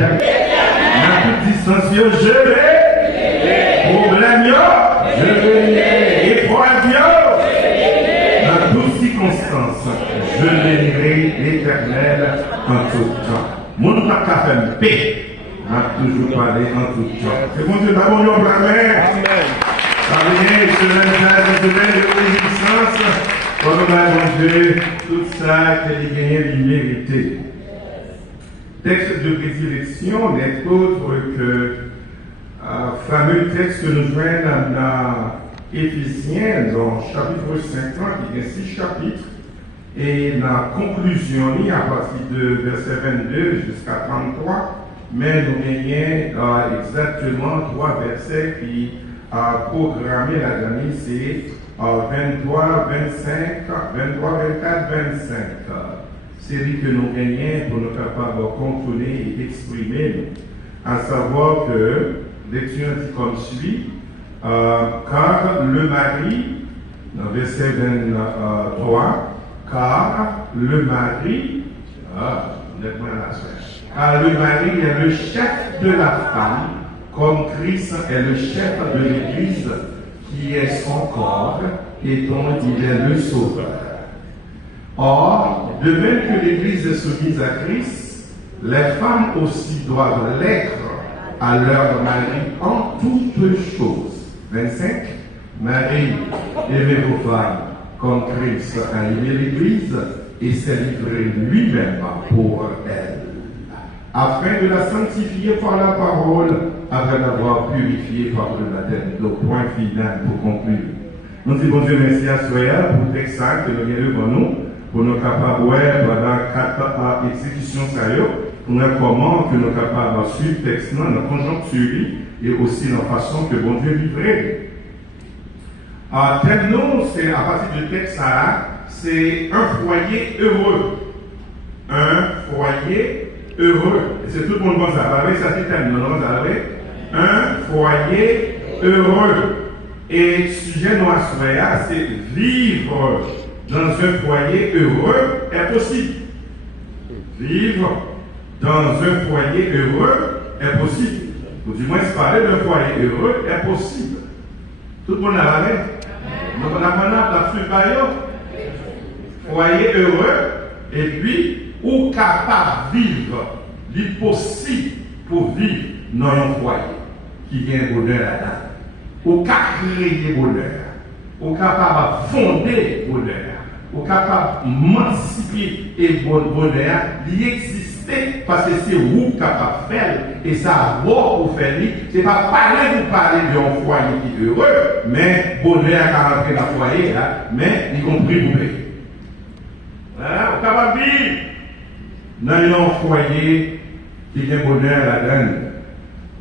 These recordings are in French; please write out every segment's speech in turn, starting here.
Dans toute distance, je vais. Problème, je vais. Épreuve, dans toutes circonstances, je bénirai l'Éternel en tout temps. Mon pas qu'à faire paix. A toujours parlé en tout temps. Et bon Dieu, d'abord, nous Amen. Amen. Semaine de réjouissance. Comme bon Dieu, tout ça que les gagnants lui méritaient. Texte de prédilection n'est autre que fameux texte que nous joignons dans Éphésiens, dans chapitre 50, il y a 6 chapitres, et dans la conclusion, à partir de verset 22 jusqu'à 33, mais nous gagnons exactement 3 versets qui programmé la dernière, c'est 23, 25, 23, 24, 25. Série que nous gagnons pour nous capables de contrôler et exprimer, à savoir que lecture dit comme suit, car le mari, dans verset 23, car le mari, car le mari est le chef de la femme, comme Christ est le chef de l'Église, qui est son corps, et dont il est le sauveur. Or, de même que l'Église est soumise à Christ, les femmes aussi doivent l'être à leur mari en toutes choses. 25. Marie, aimez vos femmes comme Christ a aimé l'Église et s'est livré lui-même pour elle, afin de la sanctifier par la parole, après l'avoir purifiée par le baptême. Donc, point final pour conclure. Nous disons bon Dieu merci à Soya pour le texte que nous avons devant nous, pour nous capables de pendant 4 exécutions sérieuses, pour nous comment que nous sommes capables de suivre le texte dans la conjoncture et aussi dans la façon que bon Dieu livrait. Thème nous, c'est à partir du texte c'est un foyer heureux. Un foyer heureux. Et c'est tout le monde pense ça. Ça c'est thème, non, vous avez un foyer heureux. Et le sujet de notre soirée, c'est vivre dans un foyer heureux est possible. Vivre dans un foyer heureux est possible. Ou du moins, parler d'un foyer heureux est possible. Tout le monde a parlé. Donc, on a parlé de foyer heureux, et puis, ou capable de vivre, l'impossible pour vivre dans un foyer qui vient de bonheur là-dedans. Ou capable de créer bonheur, ou capable de fonder bonheur, ou capable d'émanciper et bonheur, d'y exister parce que c'est vous capable de faire et ça va pour faire. Ce n'est pas parler d'un foyer qui est heureux, mais bonheur à rentrer dans le foyer, mais y compris vous payer. Vous capable de vivre dans un foyer qui est bonheur là-dedans.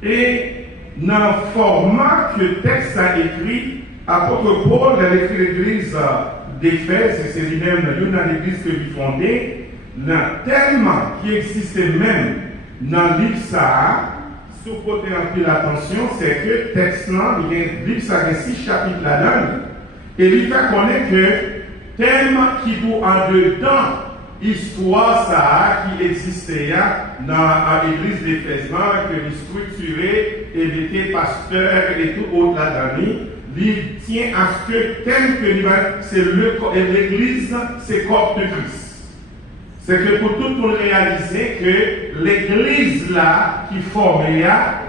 Et dans le format que le texte a écrit, apôtre Paul a écrit l'église d'Éphèse, c'est lui-même dans l'église que lui fondait, tellement qui existait même dans le livre ça, sous côté en plus l'attention, c'est que le texte, le livre ça a 6 chapitres là-dedans, et il fait connaître que tellement qui pour en dedans, histoire ça qui existait dans l'église d'Éphèse, que il structuré et était pasteur et tout autre là-dedans, il tient à ce que tel que c'est l'église, c'est corps de Christ. C'est que pour tout le monde réaliser que l'église là qui formait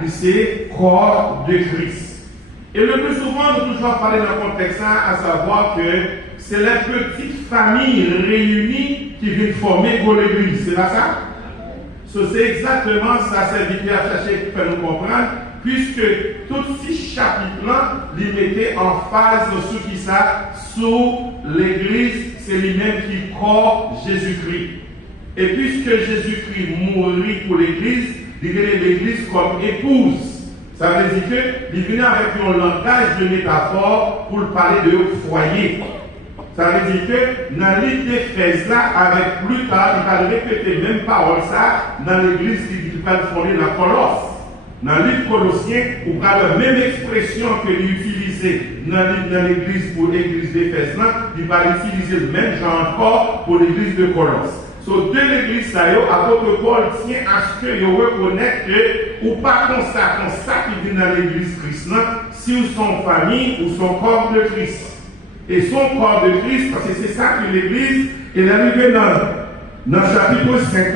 c'est corps de Christ. Et le plus souvent, nous toujours parler dans le contexte à savoir que c'est les petites familles réunies qui viennent former pour l'église. C'est pas ça? C'est exactement ça, c'est l'idée à chercher pour nous comprendre, puisque tous 6 chapitres-là, les mettaient en phase sur qui ça? Sous l'église, c'est lui-même qui corps Jésus-Christ. Et puisque Jésus-Christ mourit pour l'église, il est l'église comme épouse. Ça veut dire qu'il vient avec un langage de métaphore pour parler de foyer. Ça veut dire que dans l'île d'Éphèse là, avec plus tard, il va répéter même parole ça dans l'église qui va fonder la Colosse. Dans l'île Colossien, on parle la même expression que l'utiliser dans l'église pour l'église d'Éphèse là, il va utiliser le même genre encore pour l'église de Colosse. So, de l'église, apôtre Paul tient à ce que vous reconnaissez que ou pas comme ça qui vient dans l'église Christ, si vous sont famille ou son corps de Christ. Et son corps de Christ, parce que c'est ça que l'église est arrivée dans le chapitre 5,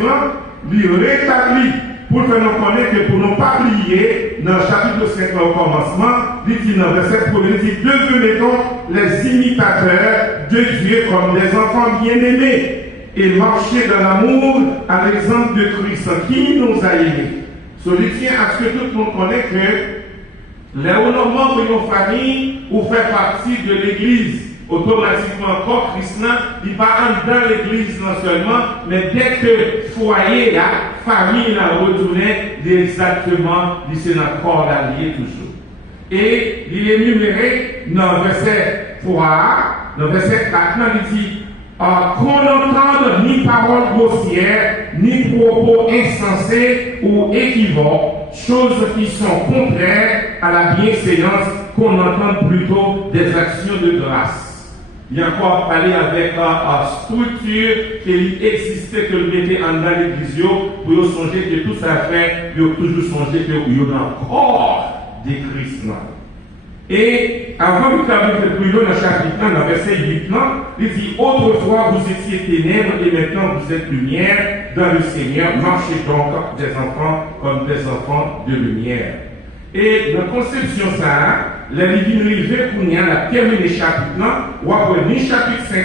lui rétablit pour faire nous connaître que pour ne pas oublier, dans le chapitre 5 au commencement, il dit dans le verset 1, il dit devenez donc les imitateurs de Dieu comme des enfants bien-aimés et marchez dans l'amour à l'exemple de Christ qui nous a aimés. Celui tient à ce que tout le monde connaisse que les membres de nos familles ou fait partie de l'église. Automatiquement, corps chrétien, il va entrer dans l'église non seulement, mais dès que foyer, la famille l'a retourné, il est exactement, il c'est notre corps allié toujours. Et il est énuméré dans le verset 3, dans le verset 4, il dit qu'on n'entende ni paroles grossières, ni propos insensés ou équivoques, choses qui sont contraires à la bienséance, qu'on entende plutôt des actions de grâce. Il y a encore parlé avec une structure qui existait, que le mettait en dans l'église, pour songer que tout ça fait, il a toujours songé qu'il y a encore des Christ. Et avant de faire plus loin dans le chapitre 1, dans le verset 8, il dit autrefois vous étiez ténèbres et maintenant vous êtes lumière dans le Seigneur, marchez donc des enfants comme des enfants de lumière. Et dans la conception, ça, la divine rivée qu'on y a terminé le chapitre, ou après ni chapitre 5,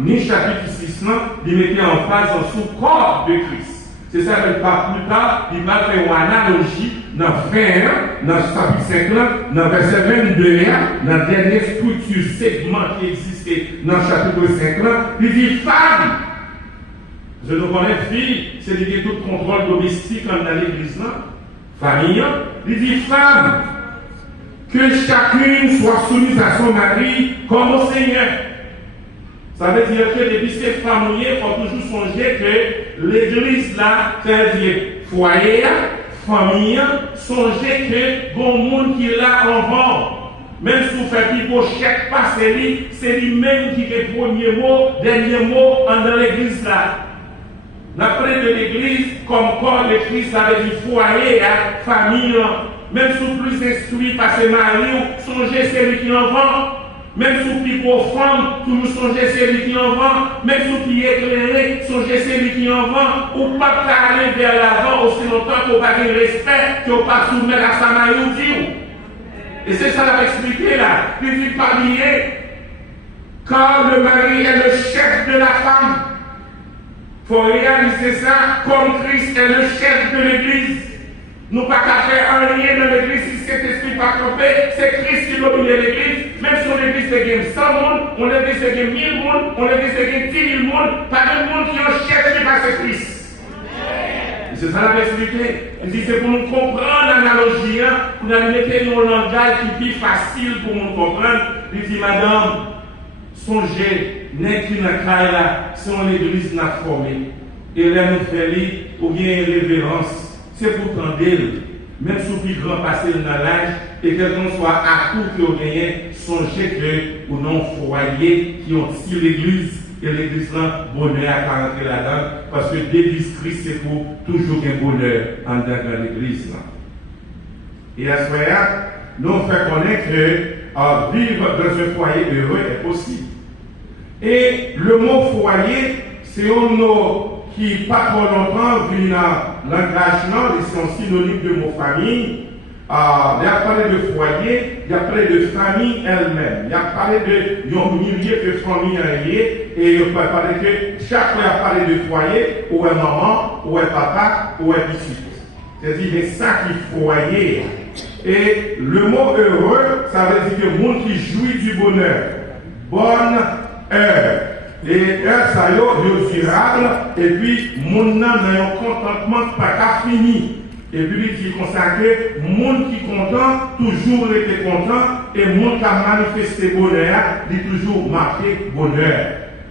ni chapitre 6, il mettait en phase sous corps de Christ. C'est ça qu'il parle plus tard, il va faire une analogie dans 21, dans le chapitre 5, dans le verset 22, dans le dernier structure segment qui existait dans le chapitre 5, il dit femme. Je ne connais fille, c'est l'idée de tout contrôle domestique dans l'église. Famille, il dit femme, que chacune soit soumise à son mari comme au Seigneur. Ça veut dire que depuis ces familles, il faut toujours songer que l'église là, c'est-à-dire foyer, famille, songer que bon monde qui l'a en vent. Même si vous faites un chèque passer, c'est lui-même qui est le premier mot, dernier mot dans l'église là. L'après de l'église, comme corps de Christ, ça veut dire foyer, famille. Même si vous plus instruit par ses maris, songez celui qui en vend. Même si vous plus profond, toujours songez celui qui en vend. Même si vous plus éclairé, songez celui qui en vend. Ou pas aller vers l'avant aussi longtemps qu'on pas de respect, qu'on pas soumettre à sa mari. Et c'est ça qu'il a expliqué là. Il dit pas lié. Quand le mari est le chef de la femme, il faut réaliser ça comme Christ est le chef de l'église. Nous pas qu'à faire un lien dans l'église si cet esprit pas campé, c'est Christ qui domine l'église. Même si on église c'est 100 personnes, on église c'est 1000 personnes, on église c'est 10 000 personnes, pas de monde qui est en chef qui passe Christ. C'est ça qu'on a expliqué. Il dit c'est pour nous comprendre l'analogie, pour nous mettre un langage qui est plus facile pour nous comprendre. Il dit madame, songez, n'est qu'une caille là, si on église n'a formé. Et là nous faisons ou bien une révérence. C'est pour prendre d'elle, même si vous plus grand passer dans l'âge, et que quelqu'un soit à coup qui a gagné, songez que ou non foyer qui ont tiré l'église, et l'église là, bonheur à rentrer là-dedans, parce que l'église Christ c'est pour toujours un bonheur en dans l'église. Et à ce moment-là, nous on fait connaître que vivre dans un foyer heureux est possible. Et le mot foyer, c'est un mot qui, pas trop longtemps, vient dans l'engagement, c'est un synonyme de mot famille. Il y a parlé de foyer, il y a parlé de famille elle-même. Il y a parlé de milliers de familles alliées, et il a parlé que chaque fois il a parlé de foyer, ou est maman, ou est papa, ou est petit. C'est-à-dire, c'est ça qui est foyer. Et le mot heureux, ça veut dire que le monde qui jouit du bonheur. Bonne heure. Et ça y est durable, et puis mon âme n'a un contentement pas qu'à fini. Et puis il dit comme ça que monde qui est content, toujours était content, et monde qui a manifesté bonheur, il toujours marqué bonheur.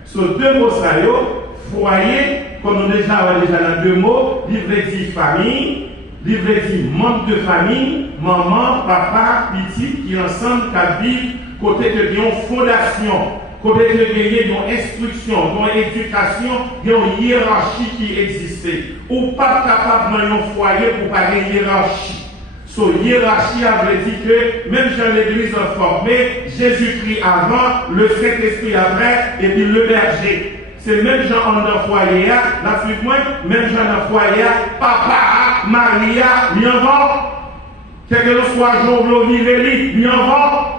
Sur deux mots ça y est, foyer, comme on déjà dans deux mots, il veut dire famille, il veut dire membre de famille, maman, papa, petit, qui ensemble qui vivent côté de une fondation. Côté que gagner une instruction, une éducation, une hiérarchie qui existait. Ou pas capable dans un foyer pour pas de hiérarchie. So, hiérarchie avait dit que même dans l'église formée, Jésus-Christ avant, le Saint-Esprit après, et puis le berger. C'est même gens dans le foyer, la suite moi, même gens dans le foyer, papa, Maria, il en va. Quel que soit Jean Vireli, il en va.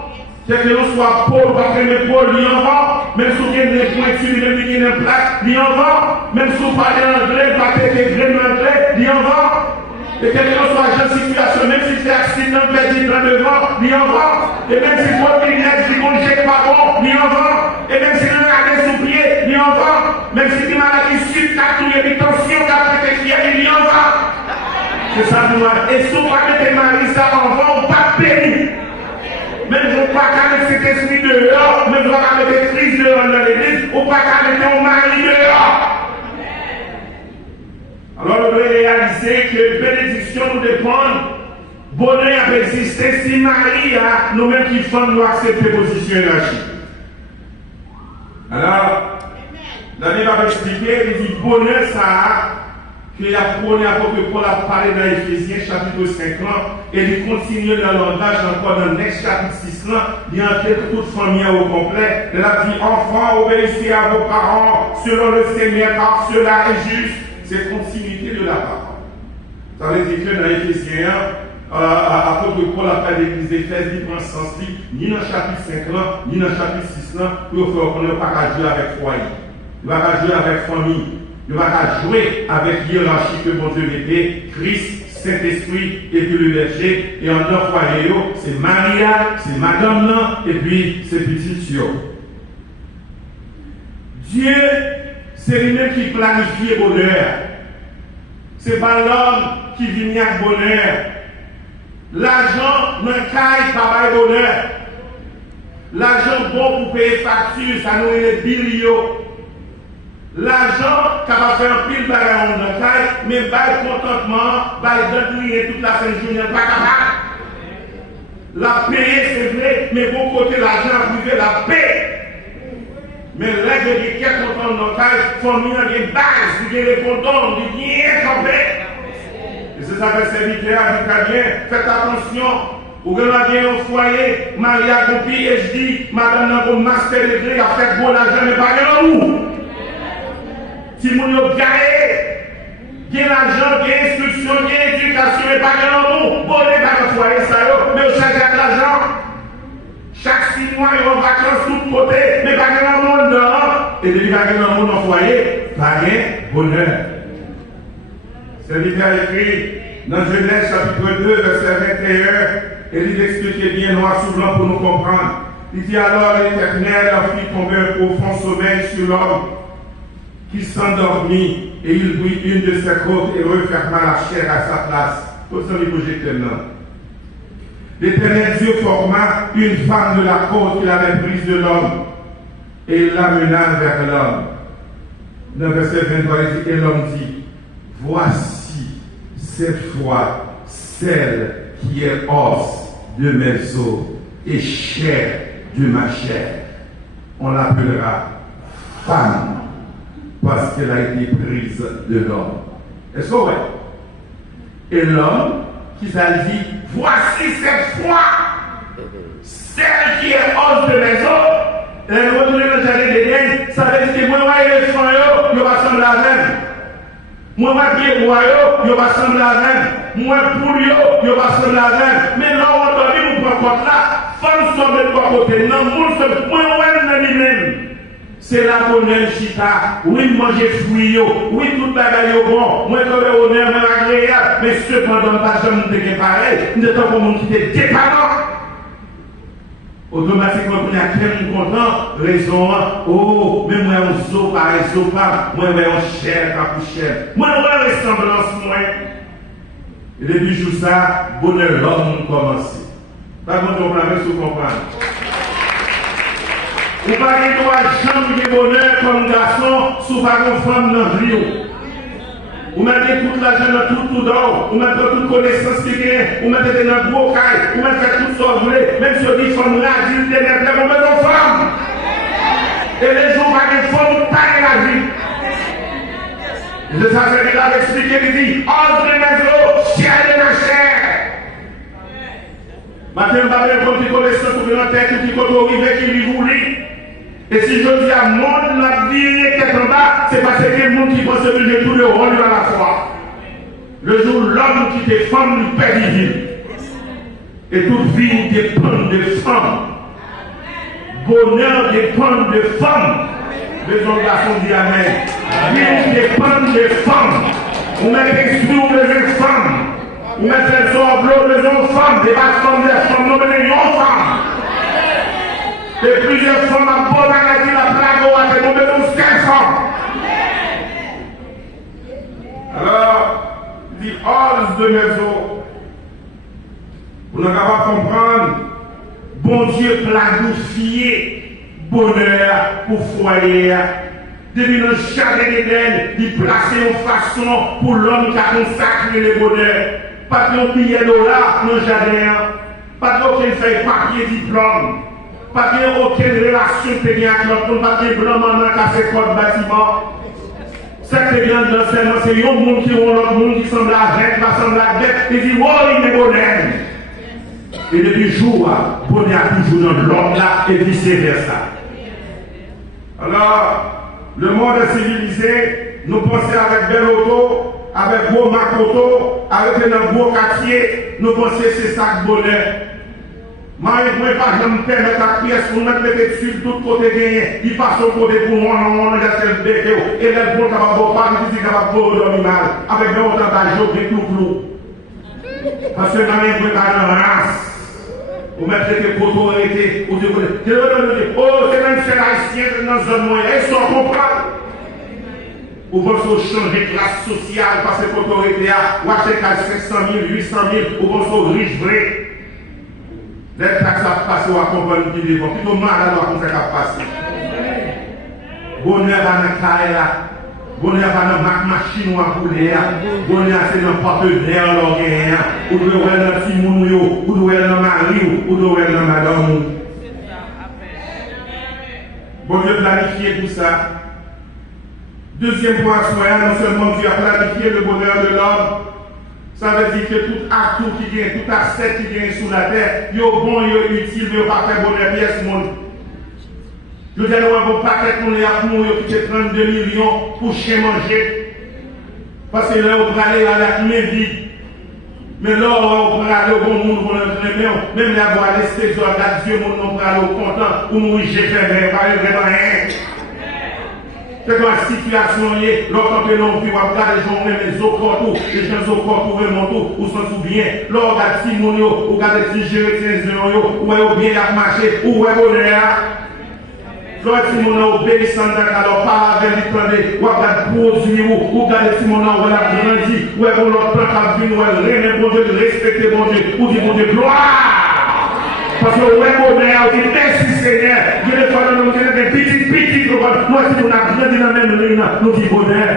Quel que soit Paul, Patrick Paul, il en va. Même si vous avez des pointures, même si vous avez des plaques, il en va. Même si vous parlez anglais, Patrick Green anglais, il en va. Et quelle que soit la situation, même si c'est accident, perdu dans devant, il en va. Et même si votre lunettes, si vous ne jetez pas bon, il en va. Et même si vous regardez sous pied, il en va. Même si vous maladie suite, il y a des tensions, il en va. C'est ça, nous. Et si vous mettez Marie, ça en va, on pas péri. Même si vous ne pas mettre cet esprit dehors, même si vous ne pas mettre crise dehors dans l'église, ou pas mettre ton mari dehors. Alors, nous devons réaliser que bénédiction nous dépend, bonheur a existé si Marie a nous-mêmes qui font nous accepter position hiérarchique. Alors, la Bible va expliquer, il dit bonheur ça, qu'il a prôné apôtre Paul a parlé dans Éphésiens chapitre 5 et il continue dans le langage encore dans le next chapitre 6 il y a toute famille au complet. Il a dit enfants, obéissez à vos parents selon le Seigneur car cela est juste. C'est continuité de la parole. Ça veut dire que dans Éphésiens 1, apôtre Paul a fait l'église d'Éphèse, il prend ce sens ni dans le chapitre 5 ni dans le chapitre 6 pour faire qu'on ne va pas jouer avec foyer. Il va pas jouer avec famille. Il va pas jouer avec hiérarchie que bon Dieu mettait, Christ, Saint-Esprit et puis le berger. Et en leur foyer, c'est Maria, c'est Madame là, et puis c'est petit Thio. Dieu, c'est lui-même qui planifie le bonheur. Ce n'est pas l'homme qui vient avec bonheur. L'argent ne caille pas le bonheur. L'argent bon pour payer facture, ça nous est billes. L'argent qui va faire un pile bagarre en caille, mais pas le contentement, pas le toute la fin de journée, pas capable. La payer, c'est vrai, mais bon côté l'argent privé, la paix. Mais là, je dis qu'il y a content dans le cas, famille a des bases, il y a des contents, il y a des campés. Et c'est ça que le serviteur a dit très bien, faites attention. Vous avez un foyer, Maria Compi, et je dis, madame n'a pas master degré, a fait bon l'argent, mais pas de où. Si vous avez gagné, il y a l'argent, il y a l'instruction, il y a l'éducation, mais pas de où. Bon, les gars, le foyer, ça y est, mais vous cherchez de l'argent. Chaque 6 mois, ils vont en vacances tout côté, mais pas grand monde non. Et depuis pas grand monde en foyer, pas rien, bonheur. C'est l'État écrit dans Genèse chapitre 2, verset 21, et il expliquait bien noir sur blanc pour nous comprendre. Il dit alors l'Éternel a fait tomber un profond sommeil sur l'homme qui s'endormit, et il prit une de ses côtes et referma la chair à sa place. Pour ça, il projette maintenant. L'Éternel Dieu forma une femme de la côte qu'il avait prise de l'homme et l'amena vers l'homme. Dans le verset 23, il dit, et l'homme dit, voici cette fois celle qui est os de mes os et chair de ma chair. On l'appellera femme parce qu'elle a été prise de l'homme. Est-ce que vous voyez? Et l'homme qui s'est dit, voici cette fois, celle qui est os de mes os, elle retourne dans le jardin d'Éden, ça veut dire que moi, les enfants, ils vont ressembler à même. Moi, les bois, ils vont ressembler à même. Moi, pour eux, ils vont ressembler à même. Mais là, on doit dire, nous prenons là, femme sont de quoi côté, non, moi, on est lui-même. C'est la bonne chita, oui, manger fruits, oui, tout bagaille au bon, moi, comme honneur, moi, agréable, mais cependant, pas jamais de pareil, nous sommes comme on qui était dépendant. Automatiquement, on a quelqu'un content, raison, oh, mais moi, on zo pareil, zo pas, moi, on cher, pas plus cher. Moi, on a ressemblance, moi. Et depuis jour ça, bonheur, l'homme commence. Pas de problème, si vous comprenez. Vous ne pouvez pas jamais de bonheur comme garçon sous pas une femme dans le rio. Vous mettez toute l'argent dans tout d'or, vous mettez toute connaissance qui vient, vous mettez dans le gros caille, vous mettez tout ce que vous voulez, même si vous dites femme là, dites vous mettez en femme. Et les jours pas de forme, pas de la vie. Et c'est ça que il a expliqué, il dit, ordre de maison, chair de la chair. Maintenant, on va faire comme qui connaissance pour la tête, ou qui connaît qui lui voulait. Et si je dis à monde la vie tête en bas, c'est parce que le monde qui pense que j'ai tout le rôle à la fois. Le jour où l'homme qui est femme, il perd la vie. Et toute vie dépend de femmes. Bonheur dépend de femmes. Les hommes garçons disent Amen. Vie dépend de femmes. On met l'esprit ou les femmes. On met les hommes, les femmes, des femmes, des femmes, nous menons une femme. Et plusieurs femmes à bonne maladie, la plague au haut, nous menons 5 femmes. Alors, il dit hors de maison. Vous n'avez pas comprendre. Bon Dieu planifié bonheur pour foyer. Depuis le jardin d'Éden, il plaçait une façon pour l'homme qui a consacré le bonheur. Pas de billet dollar dans le jardin. Pas d'aucune feuille papier diplôme. Pas d'aucune relation technique avec l'autre. Pas de blanc maintenant qui a fait code bâtiment. C'est bien de l'enseignement, c'est un monde qui ont l'autre monde qui semble à bête, qui semble à bête. Il dit, oh, il est bonheur. Et depuis le jour, bonheur a toujours dans l'homme là et vice-versa. Alors, le monde est civilisé, nous pensons avec bel auto, avec beau macoto, avec un beau quartier, nous pensons que c'est ça le bonheur. Moi, je ne peux pas me permettre la pièce pour mettre dessus de tous côtés gagner. Il passe au côté pour moi, on a déjà le bec, et les bons capables de pas, ils disent capables de dormir mal, avec un autant d'argent qui est clou. Parce que dans les bons dans la race, vous mettez des poteaux arrêtés, vous dites, oh, c'est même chez l'haïtien dans la zone moyenne, ils sont comprendre. Vous pensez changer de classe sociale parce que poteaux arrêtés, ou acheter 500 000, 800 000, vous pensez riche vrai. Les taxes à passer ou à comprendre qui vivent, plutôt malade à qu'on fait qu'à passer. Bonheur va dans le carré là, bonheur va dans la machine ou à couler, bonheur c'est dans le porte-d'air, ou de voir dans le petit moun, ou de voir dans le mari, ou de voir dans la madame. Bon Dieu planifié tout ça. Deuxième point, non seulement Dieu a planifié le bonheur de l'homme, ça veut dire que tout acte qui vient, tout asset qui vient sous la terre, il est bon, il est utile, mais il ne pas faire bonheur pièce monde. Je dis, nous avons pas fait qu'on est à nous, qui fait 32 millions pour chien manger. Parce que là, on va aller avec mes vies. Mais là, on va aller au bon monde, on va aller même là, on va aller se faire, regarde Dieu, on va aller au content, ou nous, j'ai fait, mais on va aller vraiment rien. C'est dans la situation, lorsqu'on peut non plus, on regarde les gens, les autres corps, les gens au corps, vraiment tout, ou s'en souvient. Là, on regarde Simon, on regarde les petits jeux, ou est bien à marcher, ou est bonheur. Là, Simon, obéissant, alors pas avec les ou regarde produit, ou regarde Simon, on va grandir, ou est l'autre plan qui vient, ou est rien, bon Dieu, respecter bon Dieu, ou dire bon Dieu, gloire. Parce que le bonheur, il merci Seigneur. Dieu le fait nous dire des petits, nous si nous avons grandi dans la même ligne, nous disons bonheur.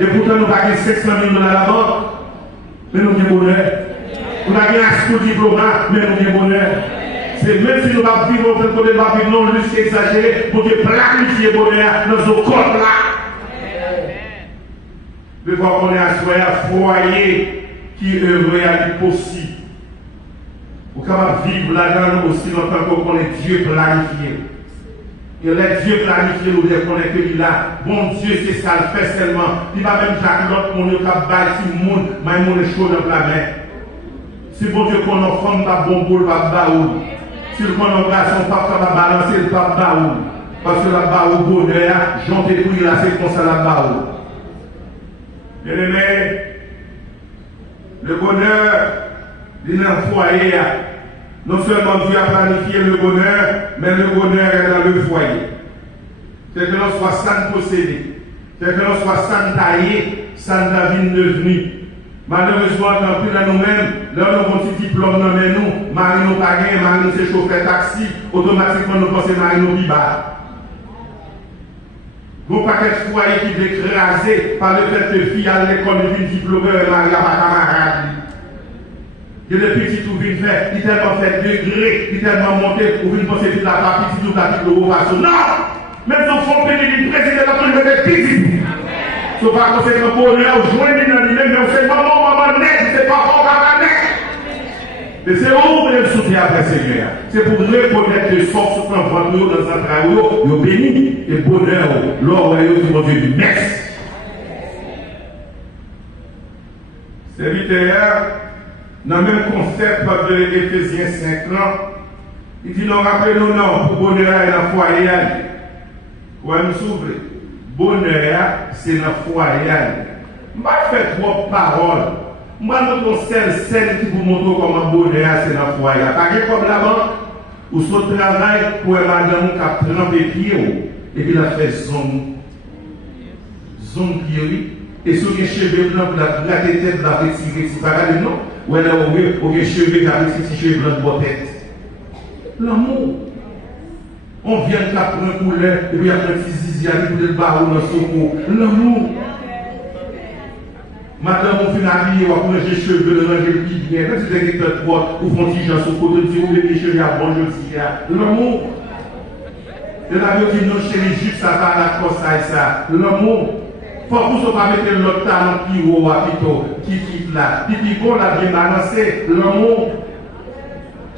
Et pourtant, nous avons 500 000 dans la banque, mais nous disons bonheur. Nous avons un school diplôme, mais nous disons bonheur. C'est même si nous avons vivre au fait de la vie non juste exagéré, pour planifier le bonheur dans nos corps là. De voir qu'on est un foyer qui est heureux et possible. Vous pouvez vivre là-dedans aussi longtemps qu'on est Dieu planifié. Et les Dieu planifié, nous reconnaissons que il a. Bon Dieu, c'est ça, le fait seulement. Il va même Jacques l'autre, on est capable de monde, mais on est chaud dans la main. Si bon Dieu qu'on a femme, pas bon boule, pas baoul. Si le qu'on a garçon, pas capable de balancer, le pas baoul. Parce que la baoul, bonheur, j'en détruis là, c'est comme ça la baoul. Bien aimé, le bonheur, il est un foyer. Non seulement Dieu a planifié le bonheur, mais le bonheur est dans le foyer. C'est que l'on soit sans posséder. C'est que l'on soit sans tailler, sans vie devenue. Malheureusement, quand plus là nous-mêmes, là nous avons un petit diplôme dans nous, Marie nous pas gagné, Marie nous c'est chauffeur taxi, automatiquement nous pensons Marie nous biba. Bon paquet de foyer qui est écrasé par le fait que fille à l'école devient diplômée et Marie n'a pas camarade. Il y a des petits tout vient faire, il tellement fait degré, il tellement monté, ou vient penser toute la partie, toute la petite haut façon. Non! Même si on fait le président de la République de physique. Ce n'est pas conséquent bonheur, joindre dans lui-même, mais c'est maman net, c'est pas papa net. Et c'est où vous le soutien après Seigneur. C'est pour reconnaître les forces qui sont en dans un travail, vous béni, et bonheur, l'or, vous Dieu du merci. Serviteur, dans le même concept de Éphésiens 5 ans, il dit non, rappelez-nous non, pour bonheur et la foyer. Quoi nous s'ouvre? Bonheur, c'est la foyer. Je ne vais pas faire trop paroles. Je vais nous celle qui vous montre comment bonheur, c'est la foyer. Pas que comme là-bas, où ce travail pour madame qui a trempé pied, et puis il a fait zone pied. Et sur les cheveux blancs, la tête, la retirée, c'est pas grave, non? Ou elle a les cheveux, la petite cheveux blancs de votre tête. L'amour. On vient de prendre une couleur, et puis après, si pour le barreau dans son cou. L'amour. Madame, on fait habiller, on prend les cheveux, on range le pied bien. Même si vous avez quelque chose, ou font petit gens sur le côté, on dit, les cheveux à bon, je dis, l'amour. Et là, on dit, non, chérie, juste ça va la cause, ça et ça. L'amour. Faut que vous ne pas mettre l'autre talent qui est au apito, qui quitte là. Puis qu'on l'a bien balancé, l'amour.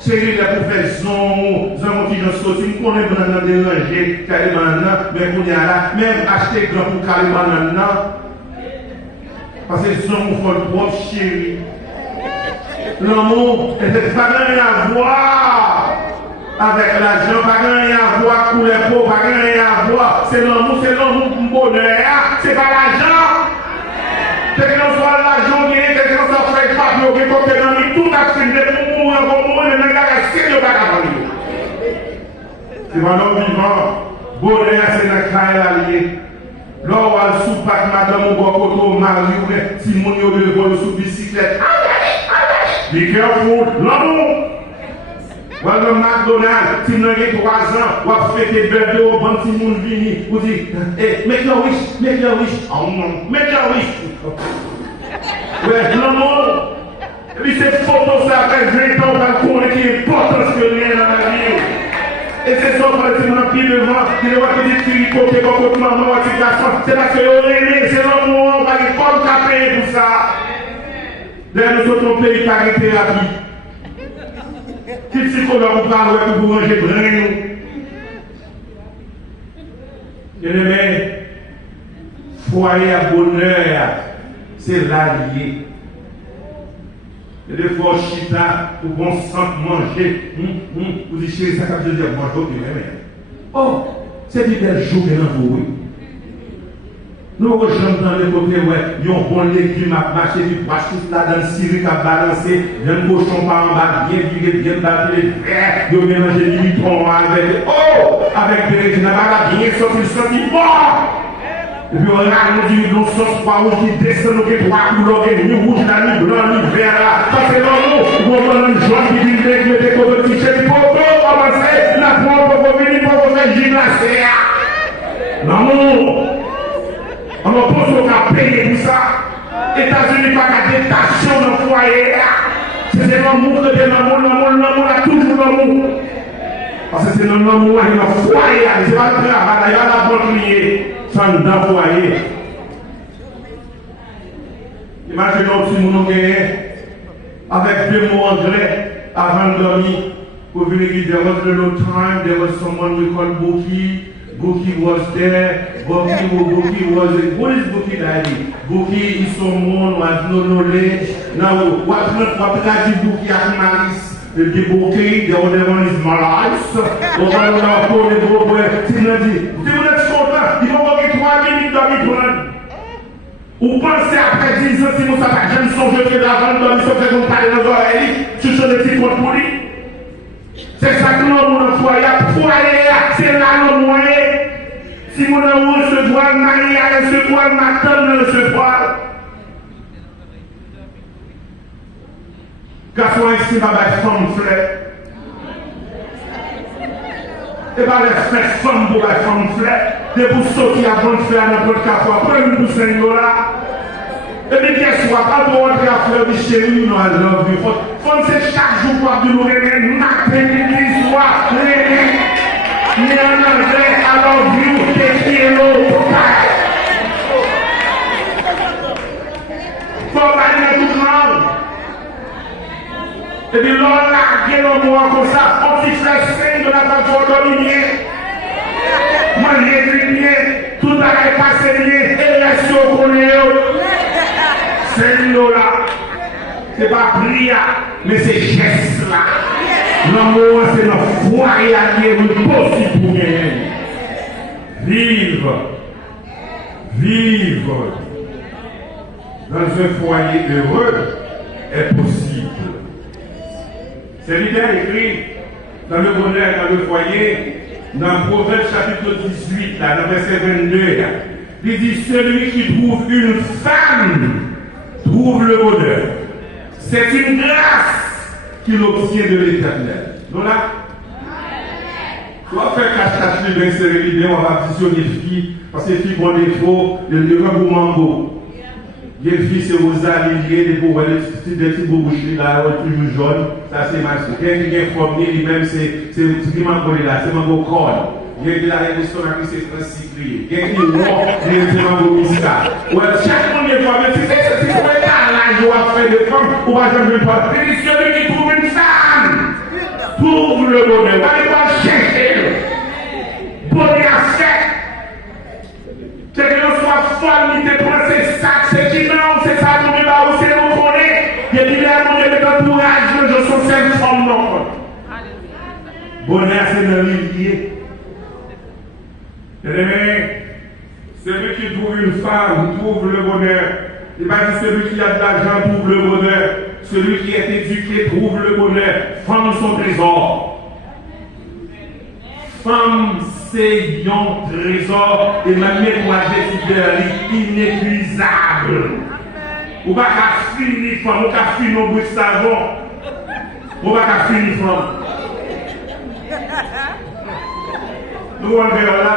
Chérie, il a pour faire zon qui j'en sorti, on est dans des rangées, carrément, mais qu'on y a là, même acheter grand pour carrément là. Parce que zon, on fait le propre chérie. L'amour, c'est pas rien à voir avec l'argent, pas rien à voir pour les pauvres, pas rien à voir. C'est l'amour pour bonheur, c'est pas l'argent. C'est que l'on soit l'argent, c'est que l'on soit fait pas, qu'on est dans le tout à fait pour mourir, mais n'a pas assez de bagages. C'est pas l'homme vivant. Bonheur, c'est la caille alliée. Là, on a sous pack, madame, on va côté mari, si mon yo de voler sous bicyclette. Be careful, l'amour. Voilà le McDonald's, si vous avez 3 ans, vous avez fait des birthday au bon si vous venez, vous dites, hey, make your wish, make your wish. Oh non, make your wish. Ouais, l'amour. Et puis c'est photo ça après 20 ans, on va connaître qui est important que rien dans la vie. Et c'est ça, on va dire, mon pied devant, il va te dire, tu es côté, côté, maman, c'est parce que vous aimez, c'est l'amour, on va dire, comme tu as payé pour ça. D'ailleurs, nous autres, on paye par une thérapie. Qui psychologue vous parle pour vous ranger brin. Bien-aimé, foyer à bonheur, c'est l'allié. Et des fois, chita, pour qu'on sente manger. Vous dites, chérie, ça quand je dis, mange au bien. Oh, c'est une belle journée dans vous. Nous rejoignons dans le côté où il y a un bon légume à marcher, puis poisson là dans le Syrie à balancer, un cochon par en bas, bien viré, bien battu, il y a mélangé du mitron avec des régimes, bien sorti le sentiment. Et puis on a dit, nous sommes pas rouge qui descend, nous qui trois couleurs, ni rouge, ni blanc, ni vert là. Parce que nous, on a une joie qui dit, mais des codes de t-shirt, pour commencer, la foi pour venir pour faire gymnastique. L'amour. On va poser au payer pour ça. États-Unis pas qu'à détacher dans le foyer. C'est l'amour que l'amour a toujours l'amour. Parce que c'est l'amour qui est dans le foyer. C'est pas le travail, il y a la bonne liée. Sans dans le foyer. Imaginons si nous gagnons avec 2 mots anglais avant de dormir. Pour venir dire, there was a little time, there was someone we call Buki. Buki was there. Buki was it. What is Buki daddy? Buki is someone who has no knowledge. Now, what does Buki have malice? The Buki, the other one is malice. On va nous apprendre les gros points. Si vous êtes content, il faut que 3 minutes dormir. Ou pensez après 10 ans, si vous savez pas, je ne songe que d'avant de dormir, sauf que vous parlez dans vos oreilles, tu changes des petits comptes pour lui. C'est ça que nous avons foyer. C'est là le moyen. Si nous avons recevoir le mari, recevoir le matin, nous recevoir. Garçon ici, ma belle femme fleur. Et pas les faire femme pour la femme fleur. De vous sortir avant de faire n'importe quelle fois. Prenez pour $5. Et puis, qu'est-ce soit, quand vous rentrez à fleur de chérie, non, I love you. Faut c'est chaque jour pour de l'oreille, matin, midi, soir, mais en anglais, I love you. Et puis l'on a gagné le mois comme ça, on s'y fait 5 de la part de l'Union. Manger du bien, tout a passé bien, et reste au connaît. C'est là. C'est pas prière, mais c'est geste là. L'amour, c'est notre foyer qui est possible pour gagner. Vivre. Vivre dans un foyer heureux est possible. C'est l'idée écrit dans le bonheur, dans le foyer, dans Proverbe chapitre 18, là, dans verset 22. Là. Il dit, celui qui trouve une femme trouve le bonheur. C'est une grâce qu'il obtient de l'Éternel. Donc là, soit faire cache-cache, bien serré, on va additionner les filles, parce que les filles ont des faux, le rabou mango. Les filles, c'est aux alliés, des petits beaux bouchers là, toujours jaunes, ça c'est mal. Quelqu'un qui est formé, lui-même, c'est ce mango là, c'est mango corne. Il y a de la restaurant qui c'est transcyclé. Il y a qui est c'est mango muscat. Chaque monde est formé, si c'est là, là, je dois faire des femmes, ou pas jamais pas. Mais celui qui trouve une femme, trouve le bonheur. Allez pas chercher. Bonheur fait. C'est que l'on soit folle, il te prend ses sacs, c'est qui non, c'est ça, nous là où c'est nous connaît. Il dit là, mon Dieu, de courage, je suis cette femme non. Bonheur, c'est dans l'île. Celui qui trouve une femme trouve le bonheur. Il va dire celui qui a de l'argent trouve le bonheur. Celui qui est éduqué trouve le bonheur. Femme son trésor. Femme c'est un trésor et la mémoire inépuisable. Ou pas qu'à finir femme, ou qu'à finir au bout de savon. Ou pas qu'à finir femme. Nous on verra là.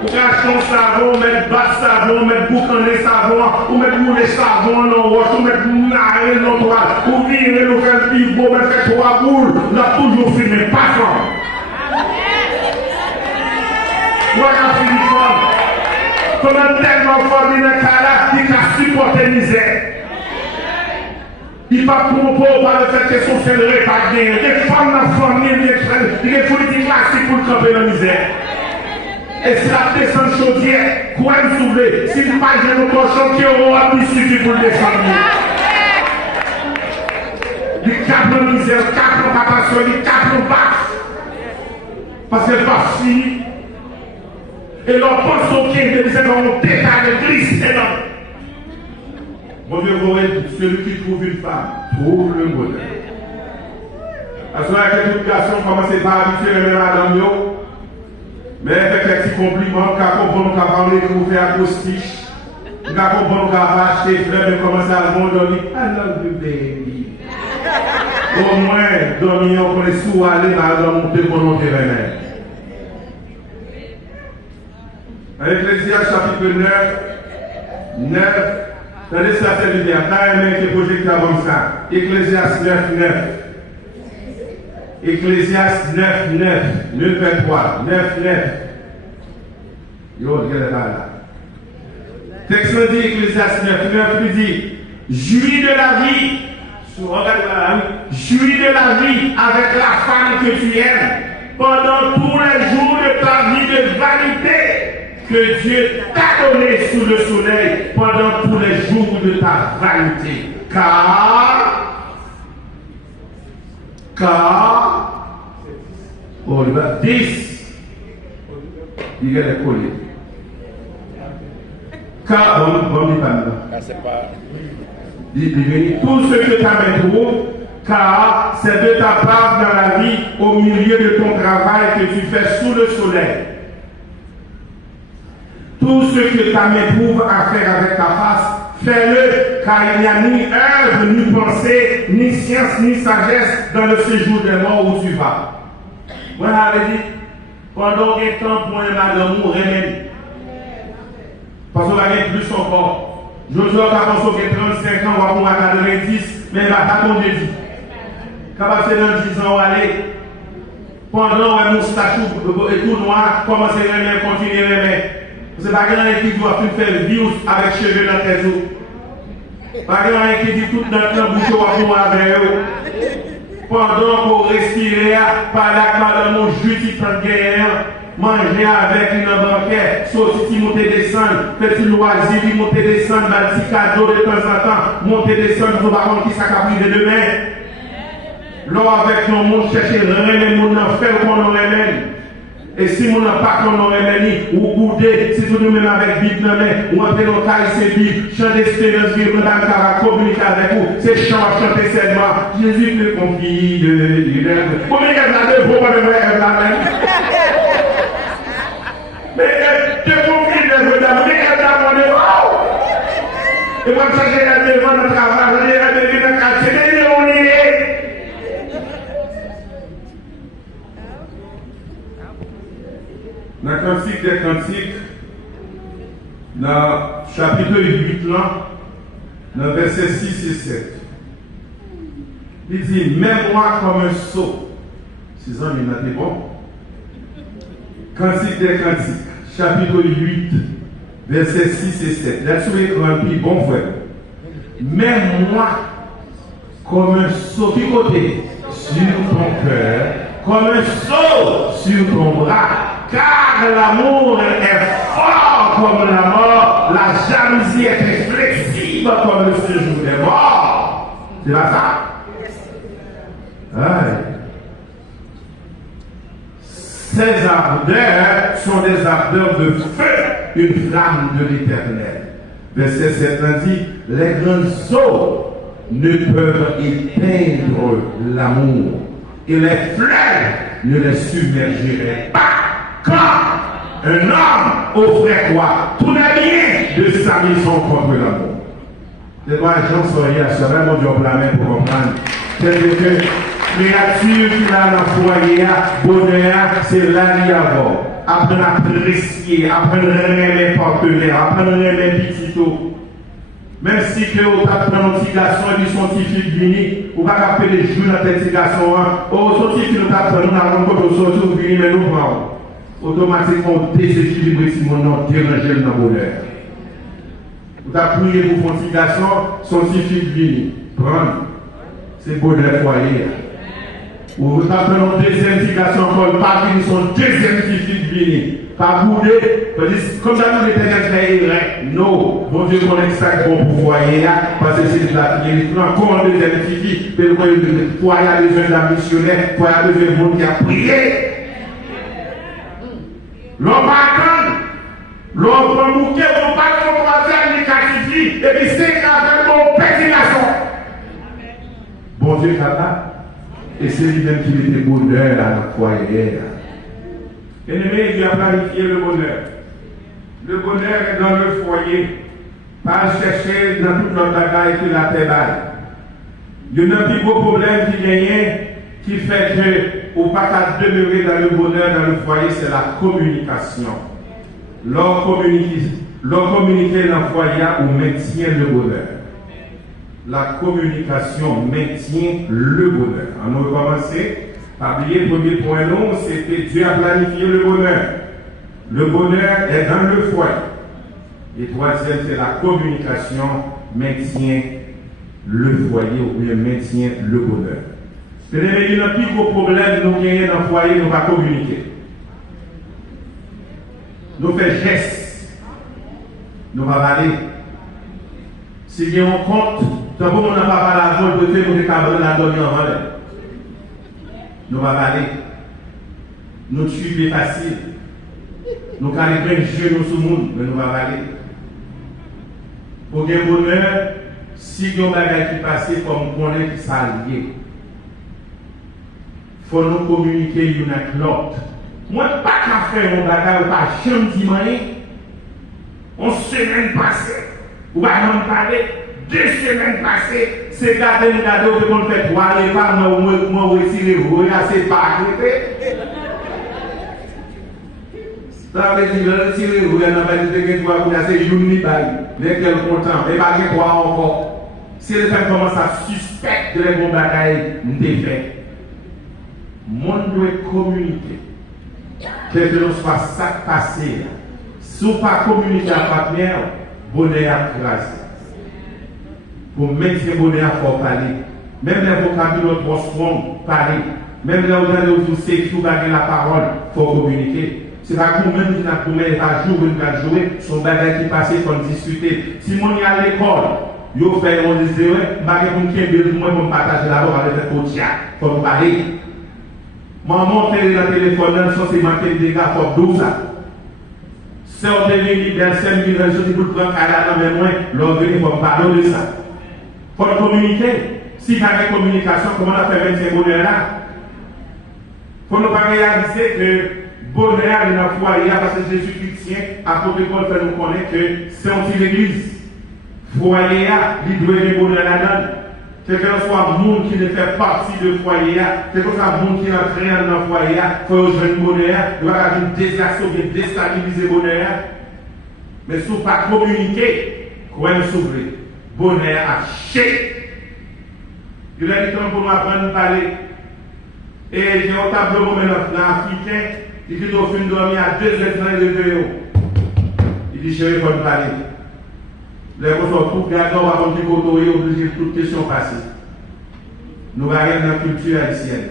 Ou cachons savon, mettre bas savon, mettre boucaner savon, ou mettre mouler savon dans roche, ou mettre narrer dans toile, ou virer le faire pivot, mettre faire 3 boules, là toujours filmé, pas fort. Moi j'ai fini fort. Comme tellement fort dans le cas là, il a supporté misère. Il va proposer par le fait que son frère n'est pas bien. Les femmes dans la famille, les politiques classiques pour camper la misère. Et si la descente chaudière, quoi me soulever, si vous pas de notre chantier, on aura plus suffit pour le descendre. Les cap de misère, cap de capacité, les cap de bas. Parce qu'elle va finir. Et l'on pense au pied de misère dans le détail de Christ. Et non. Mon Dieu, celui qui trouve une femme, trouve le bonheur. À ce moment-là, que toute garçon commence par habituer les madame. Mais avec un petit compliment, quand on va parler, qu'on fait acoustiche, quand on va acheter fleurs, mais commencer à abandonner. I love you, baby. Au moins, dormir, on connaît sous aller dans mon monter pour nos terrains. Ecclésiaste chapitre 9, attendez ça, c'est l'idée. Là, un mec qui est projecté avant ça. Ecclésiaste 9. Ecclésiaste 9:23. Yo, regardez là. Texte dit Ecclésiaste 9, il dit jouis de la vie. Regardez là, jouis de la vie avec la femme que tu aimes pendant tous les jours de ta vie de vanité que Dieu t'a donné sous le soleil pendant tous les jours de ta vanité. Oh, 10. Il y a des collés. Car, bon, c'est pas. Tout ce que tu as trouve, car c'est de ta part dans la vie, au milieu de ton travail que tu fais sous le soleil. Tout ce que ta main trouve à faire avec ta face, fais-le, car il n'y a ni œuvre, ni pensée, ni science, ni sagesse dans le séjour des morts où tu vas. Moi, j'avais dit, pendant un temps pour un madame ou remède. Parce qu'on va gagner plus encore. Je dis qu'on a 35 ans, on va pour 90, mais il va pas ton Dieu. Quand c'est dans 10 ans, on va aller. Pendant un moustache et tout noir, commencer à remettre, continuer à remettre. C'est pas quelqu'un qui doit faire virus avec cheveux dans tes os. Pas quelqu'un qui dit tout dans le bouche ou à avec eux. pendant qu'on respirait, par la madame mon jus qui prend manger avec une banquet, sortir, monter, descendre, petit loisir, monter, descendre, petit cadeau de temps en temps, monter, descendre, vous ne qui s'accaprit de demain. Là, avec nos mots, chercher remettre mon affaire qu'on en remède. Et si mon n'a pas qu'on en remède, ou goûter, si tout nous même avec Bible, ou entrer dans le cas, c'est Bible, chanter espérance, vivre dans le cas, communiquer avec vous, c'est chanter seulement. Jésus me confie de l'hiver. Comment il y a de vous, pas de vrai, mais te confie de vous, d'amour, et moi, ça, j'ai la devant le travail, j'ai la devant le quartier, on est. Dans le Cantique des Cantiques, dans le chapitre 8, dans le verset 6 et 7, il dit, mets-moi comme un sceau. 6 ans, il a été bon. Cantique des Cantiques, chapitre 8, verset 6 et 7. Là-dessus, il dit, bon frère, mets-moi comme un sceau qui côté sur ton cœur, comme un sceau sur ton bras. Car l'amour est fort comme la mort, la jalousie est inflexible comme le séjour des morts. C'est pas ça? Ouais. Ces ardeurs sont des ardeurs de feu, une flamme de l'éternel. Verset 7 dit, les grandes eaux ne peuvent éteindre l'amour et les fleuves ne les submergeraient pas. Quand un homme offrait quoi? Tout n'a bien de sa maison contre l'amour. C'est pas Jean Soria, c'est vraiment Dieu pour la main pour comprendre. C'est-à-dire que créature qui a dans le foyer, bonheur, c'est là qu'il y a. Apprendre à apprécier, apprendre à aimer les partenaires, apprendre à aimer les petits taux. Même si que vous apprenez un petit garçon et du scientifique vini, vous ne pouvez pas appeler les jours dans tel petit garçon. Au scientifique, nous apprenons, nous avons un peu de sortir, vous venez, mais nous prenons. Automatiquement, déséquilibré si mon nom dérange dans le bonheur. Vous avez prié pour un petit garçon, scientifique vini. Prendre. C'est bonheur foyer. Vous avez un deuxième petit garçon, encore pas vini, son deuxième scientifique vini. Pas bouder, comme ça nous l'éternel fait, non, bon Dieu connaît ça bon pour foyer, parce que c'est la fille, il prend encore un deuxième scientifique, mais le foyer a besoin d'un missionnaire, le foyer a besoin d'un monde qui a prié. L'homme attend, l'homme prend un bouquet, on parle de croisière, il catifie, et puis c'est avec mon petit garçon. Bon Dieu capable, et c'est lui-même qui met le bonheur à la foyer. Bien-aimé, il a planifié le bonheur. Le bonheur est dans le foyer, pas chercher dans toute notre bagaille que la terre balle. Il y a un petit beau problème qui gagne, qui fait que, au pas qu'à demeurer dans le bonheur, dans le foyer, c'est la communication. L'on communiquer dans le foyer, on maintient le bonheur. La communication maintient le bonheur. On va commencer. Pas oublier, le premier point long, c'était Dieu a planifié le bonheur. Le bonheur est dans le foyer. Et troisième, c'est la communication maintient le foyer ou bien maintient le bonheur. Mais il y a un plus gros problème, nous gagnons dans le foyer, nous ne pas communiquer. Nous faisons geste. Nous ne pas parler. Si on compte, tant qu'on n'a pas parlé à vol de fait, nous avons la donner en valeur. Nous ne va pas aller. Nous tuer facile. Nous calibrer un jeu sur le monde, mais nous ne va pas aller. Pour qu'il y ait bonheur, si il y a un bagage qui passe, il faut qu'on connaisse qui s'allie. Il faut nous communiquer l'un avec l'autre. Moi, je ne peux pas faire un bagage ou pas jamais dire rien. On semaine passée, ou pas même parler. 2 semaines passées, c'est garder le cadeau que l'on fait 3 les femmes, moi, retirer, vous c'est pas arrêté. Ça veut dire, retirer, vous n'avez pas dit que vous avez une ni bail, mais qu'elle est content, et pas que 3 encore. Si les femmes commencent à suspecter les bons bagailles, nous fait. Le monde doit communiquer. Quel que soit ça passé, si vous ne pas communiquer à partenaire, bonheur à crasser. Pour mettre le bonheur, il faut parler. Même les vocabulaires trop strong, parler. Même là où vous savez tout gagner la parole, il faut communiquer. C'est pas vous-même qui n'a pas joué, vous n'avez joué, son bagage qui passe, il faut discuter. Si on est à l'école, vous faites on dit, ouais, je vais vous partager là-bas, on va faire coach, il faut nous parler. Maman, télé dans le téléphone, c'est manqué de dégâts, il faut 12 ans. Sortez les leaders, 5 000 raisons pour prendre à la même main, l'on il faut parler de ça. Il faut communiquer. Si il y a une communication, comment on a fait 25 bonheur là? Il faut nous pas réaliser que bonheur est dans le foyer parce que Jésus-Christ tient à côté de fait nous connaître que c'est une église. Foyer, il doit y avoir bonheur là-dedans. Quel que soit le monde qui ne fait partie du foyer, quel que soit le monde qui n'a rien dans le foyer, il faut jouer le bonheur, il doit y avoir une désastre, déstabiliser le bonheur. Mais si vous ne pas communiquer, quoi nous s'ouvrir? Bonheur à chier. Il a dit pour nous apprendre à parler. Et j'ai un tableau maintenant africain, il dit au fin de dormir à 2 heures de l'heure. Il dit, chérie, il faut nous parler. Les gens sont tous gardants avant qu'ils côtoient, obligés de toutes questions passées. Nous regardons dans la culture haïtienne.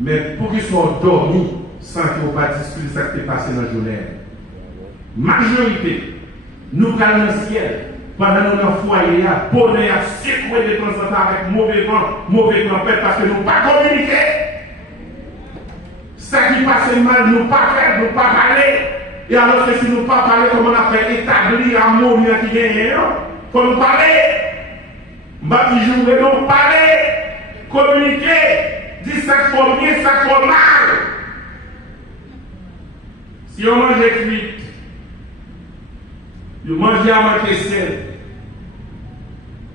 Mais pour qu'ils soient dormis sans qu'ils ne pas discuter ce qui est passé dans la journée. Majorité, nous regardons dans le ciel. Pendant que nous avons foyer, bonheur, secoué de temps en temps avec mauvais vent, mauvais tempête, parce que nous ne pas communiquer. Ça qui passe mal, nous ne pas faire, nous ne pas parler. Et alors que si nous ne pas parler, comment on a fait établir l'amour qui gagne, il faut nous parler. Bâti jouer, nous parler, communiquer, dire ça faut bien, ça faut mal. Si on mange cuit, vous mangez à manquer sel.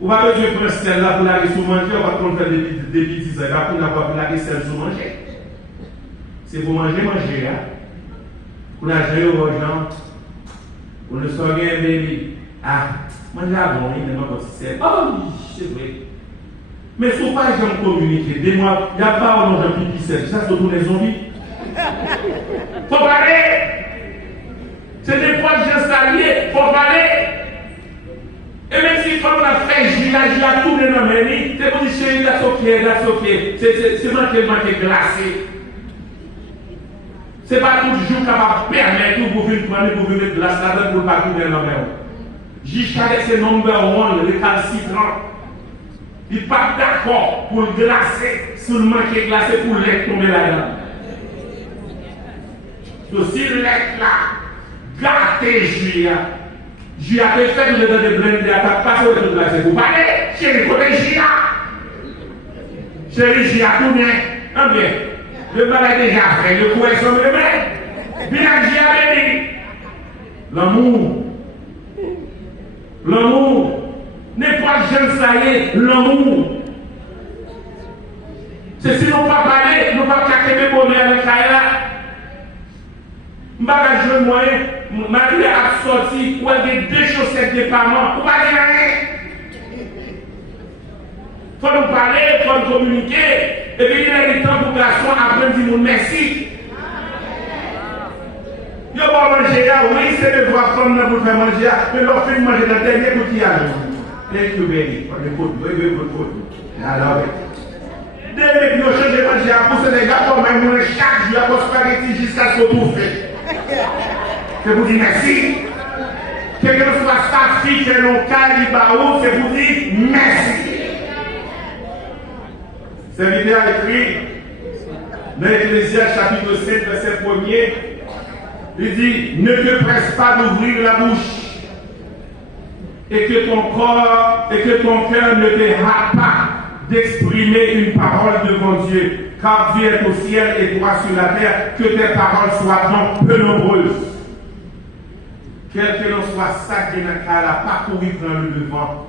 Vous n'avez pas besoin de prendre sel là pour aller sous manger, on va prendre des petits ailes pour n'avoir pas de sel sous manger. C'est pour manger, hein. Pour la gérer aux gens, pour ne pas gagner un bébé. Ah, manger à bon, il n'y a pas de sel. Oh oui, c'est vrai. Mais il ne faut pas jamais communiquer. Dis-moi, il n'y a pas un autre pipi sel. Ça, c'est tous les zombies. Il faut parler. C'est des fois que j'ai salé, il faut parler. Et même si comme on a fait, j'ai tourné dans mes lits, c'est pour dire chérie, là, c'est ok. C'est manqué glacé. Ce n'est pas toujours capable de permettre pour venir prendre pour venir glace là-dedans pour ne pas tourner dans mes lits. Jusqu'à c'est number one, le calcitrant. Il n'est pas d'accord pour le glacer, sur le manqué glacé pour l'être tomber là-dedans. Donc si l'être là, gâté Julia. Julia a fait de blender à ta place au retour de la vous parlez, chérie, côté Julia. Chérie, Julia, tout bien. Ah bien. Le mal est déjà fait, le coup est sur le main. Bien, Julia, béni. L'amour. L'amour. N'est pas jeune, ça y est, l'amour. C'est si nous ne pas parler, nous ne pas claquer mes bonheurs avec Kaya. Je ne vais pas jouer moyen. Marie a sorti pour avoir 2 chaussettes de parents. Pour pas dire rien. Il faut nous parler, il faut nous communiquer. Et puis il y a des temps pour garçons apprendre à dire merci. Il n'y a pas manger là, oui, c'est le droit de femme pour faire manger là. Mais leur fait manger dans le dernier coutillage. Thank you, baby. Alors, dès que nous changeons de manger à pousser des gâteaux, même chaque jour, à spaghetti jusqu'à ce que tout fait. Je vous dis merci. Quel que soit sa fille, c'est nos calibaou, c'est vous dire merci. Serviteur a écrit dans l'Ecclésiaste chapitre 7, verset 1er, il dit, ne te presse pas d'ouvrir la bouche et que ton cœur ne te hâte pas d'exprimer une parole devant Dieu, car Dieu est au ciel et toi sur la terre, que tes paroles soient donc peu nombreuses. Quel que soit ça qui est dans le cas, pas courir prendre le devant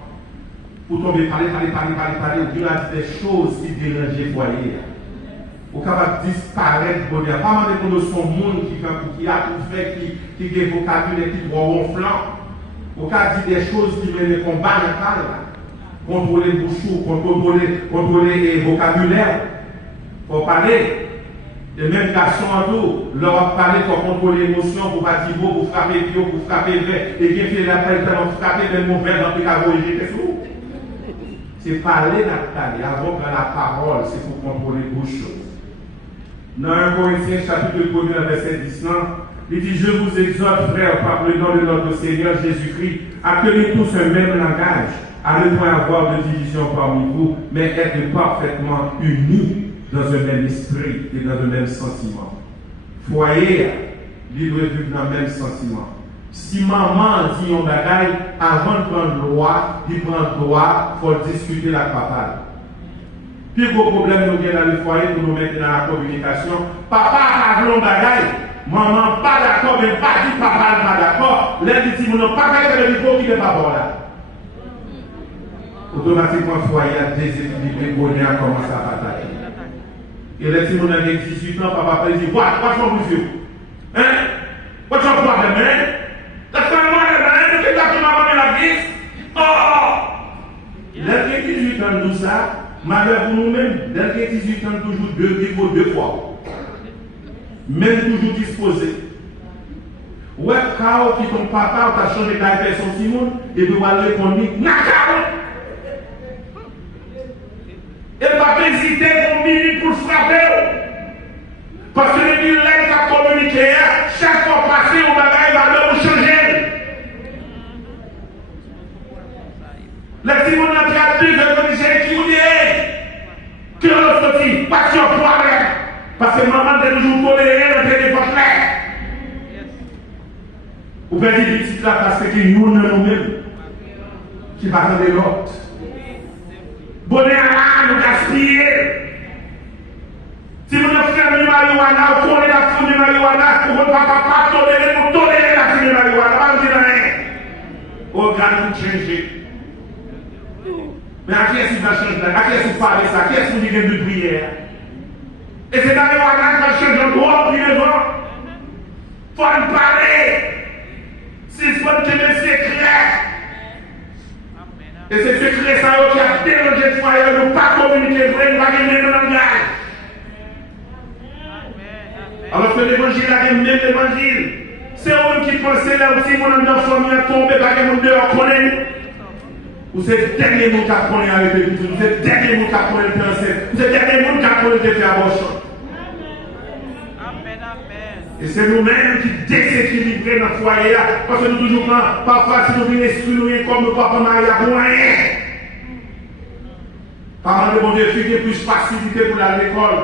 pour tomber, parler, ou Dieu a dit des choses qui dérangent le foyer. Ou capable de disparaître, bonheur. Pas mal de son monde qui a tout fait, qui a des vocabulaire qui doit ronflant. Ou qui a dit des choses qui mènent les combats dans le cas. Contrôler le bouchou, contrôler les vocabulaires. Il faut parler. Et même garçon en tout, leur parler pour contrôler l'émotion, pour pas dire beau, pour frapper bio, pour frapper vrai, et bien faire la peine, pour frapper même mon verre dans le cas où il était sous. C'est parler Nathalie avant que la parole, c'est pour contrôler beaucoup de choses. Dans 1 Corinthiens chapitre 1 verset 10, il dit, je vous exhorte, frères, par le nom de notre Seigneur Jésus-Christ, à tenir tous un même langage, à ne point avoir de division parmi vous, mais être parfaitement unis dans un même esprit et dans le même sentiment. Foyer, il doit vivre dans le même sentiment. Si maman dit un bagage, avant de prendre loi, il prend droit, il faut discuter la papa. Puis gros problème nous avons dans le foyer pour nous mettre dans la communication. Papa a un bagage, maman pas d'accord, mais pas dit papa pas d'accord. Les dit nous n'avons pas fait le niveau qui n'est pas bon là. Automatiquement, le foyer a déséquilibré, bonheur commence à attaquer. Et les petits gens avec 18 ans, papa dit, what's wrong with you? Hein? What's your problem, man? That's not what I'm doing. Look at maman like this. Oh! Les 18 ans, tout ça, malheur pour nous-mêmes, les 18 ans, toujours deux fois. Même toujours disposé. Ouais, quand ton papa t'a changé ta personne Simon, et puis on va répondre, Nakao! Et pas hésiter pour minute pour frapper. Parce que le bilan qui a communiqué, chaque fois passé, on va vous changer. Les petits gens qui ont plus de conditions qui vous disent que l'on sortit, pas sur toi-même. Parce que maman est toujours tolérée dans tes dépenses là. Vous pouvez dire des petites là parce que nous nous-mêmes qui parlent de l'autre. Bonheur là, nous gaspiller. Si nous avons fait de marijuana, vous connaissez la fume de marijuana, vous ne pouvez pas tolérer la fume de marijuana. Pas de rien. Oh, God, vous changez. Mais à qui est-ce qu'il va changer? À qui est-ce qu'il parle de ça? À qui est-ce qu'il dit de prière? Et c'est dans les marijuana qui va changer le droit, puis le vent. Il faut en parler. Si c'est pas que le secret. Et c'est ce secret ça qui a dérangé le foyer, nous ne pas communiquer vrai, nous ne pas gagner le langage. Alors que l'évangile a même l'évangile. C'est eux qui pensaient là aussi, mon ami d'enfant a tombé, pas que mon dehors connaît. Ou c'est le dernier mot qui a connu avec les petits, c'est le dernier mot qui a connu le français, c'est le dernier mot qui a connu le faire abortion. Et c'est nous-mêmes qui déséquilibrons notre foyer là, parce que nous toujours parfois si nous venons exclure comme le papa Marie a pour rien. Parents de bon Dieu, fais plus facilité pour aller à l'école,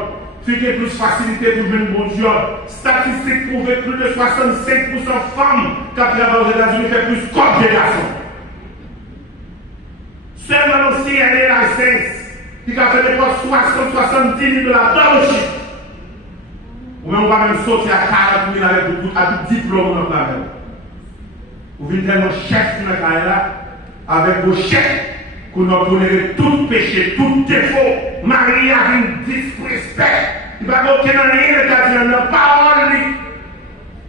fais plus facilité pour jouer un bon job. Statistiques prouvent que plus de 65% de femmes qui travaillent aux États-Unis font plus que des garçons. Seulement aussi, elle est la licence qui a fait des postes 60-70 000 $ dans le chiffre. Ou même on va même sortir à 40 000 avec tout diplôme dans la même. Vous venez tellement chef dans la carrière là, avec vos chefs, qu'on a toléré tout péché, tout défaut. Marie a un disrespect. Il ne va pas aucun rien de ta vie, n'a pas parlé.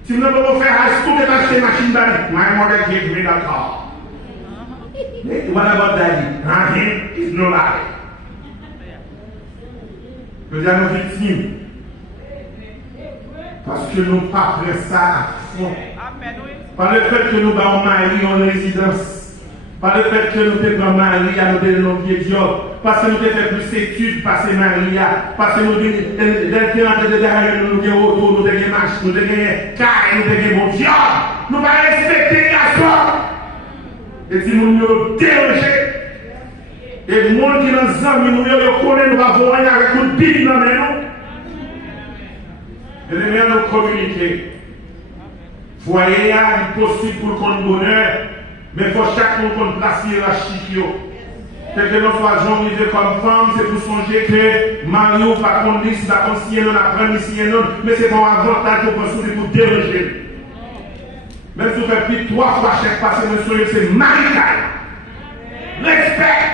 Si vous ne pouvez pas faire high school, vous pouvez acheter une machine d'année. My mother gave me that car. What about daddy? Him is nobody. Nous allons victimes. Parce que nous pas prêts ça à fond. Par le fait que nous avons mari en résidence. Par le fait que nous avons mari à nous donner nos vieux jobs. Parce que nous avons fait plus d'études, passer Maria. Parce que nous avons derrière nous avons auto, nous avons marche, nous avons car, nous avons bon job. Nous ne pas respecter les garçons. Et si nous nous dérangeons, et le monde qui nous aime, nous connaissons, nous va voir avec toute Bible dans les mains. Et les gens nous communiquer. Foyer, il est possible pour qu'on bonheur, mais il faut chaque monde qu'on place hiérarchique. Fait que nous soyons arrivés comme femmes, c'est pour songer que Mario, par contre, si la conseiller, nous apprend ici et non, mais c'est pour avantage pour construire pour déranger. Même si vous faites plus 3 fois chaque passé, monsieur, c'est marital. Respect.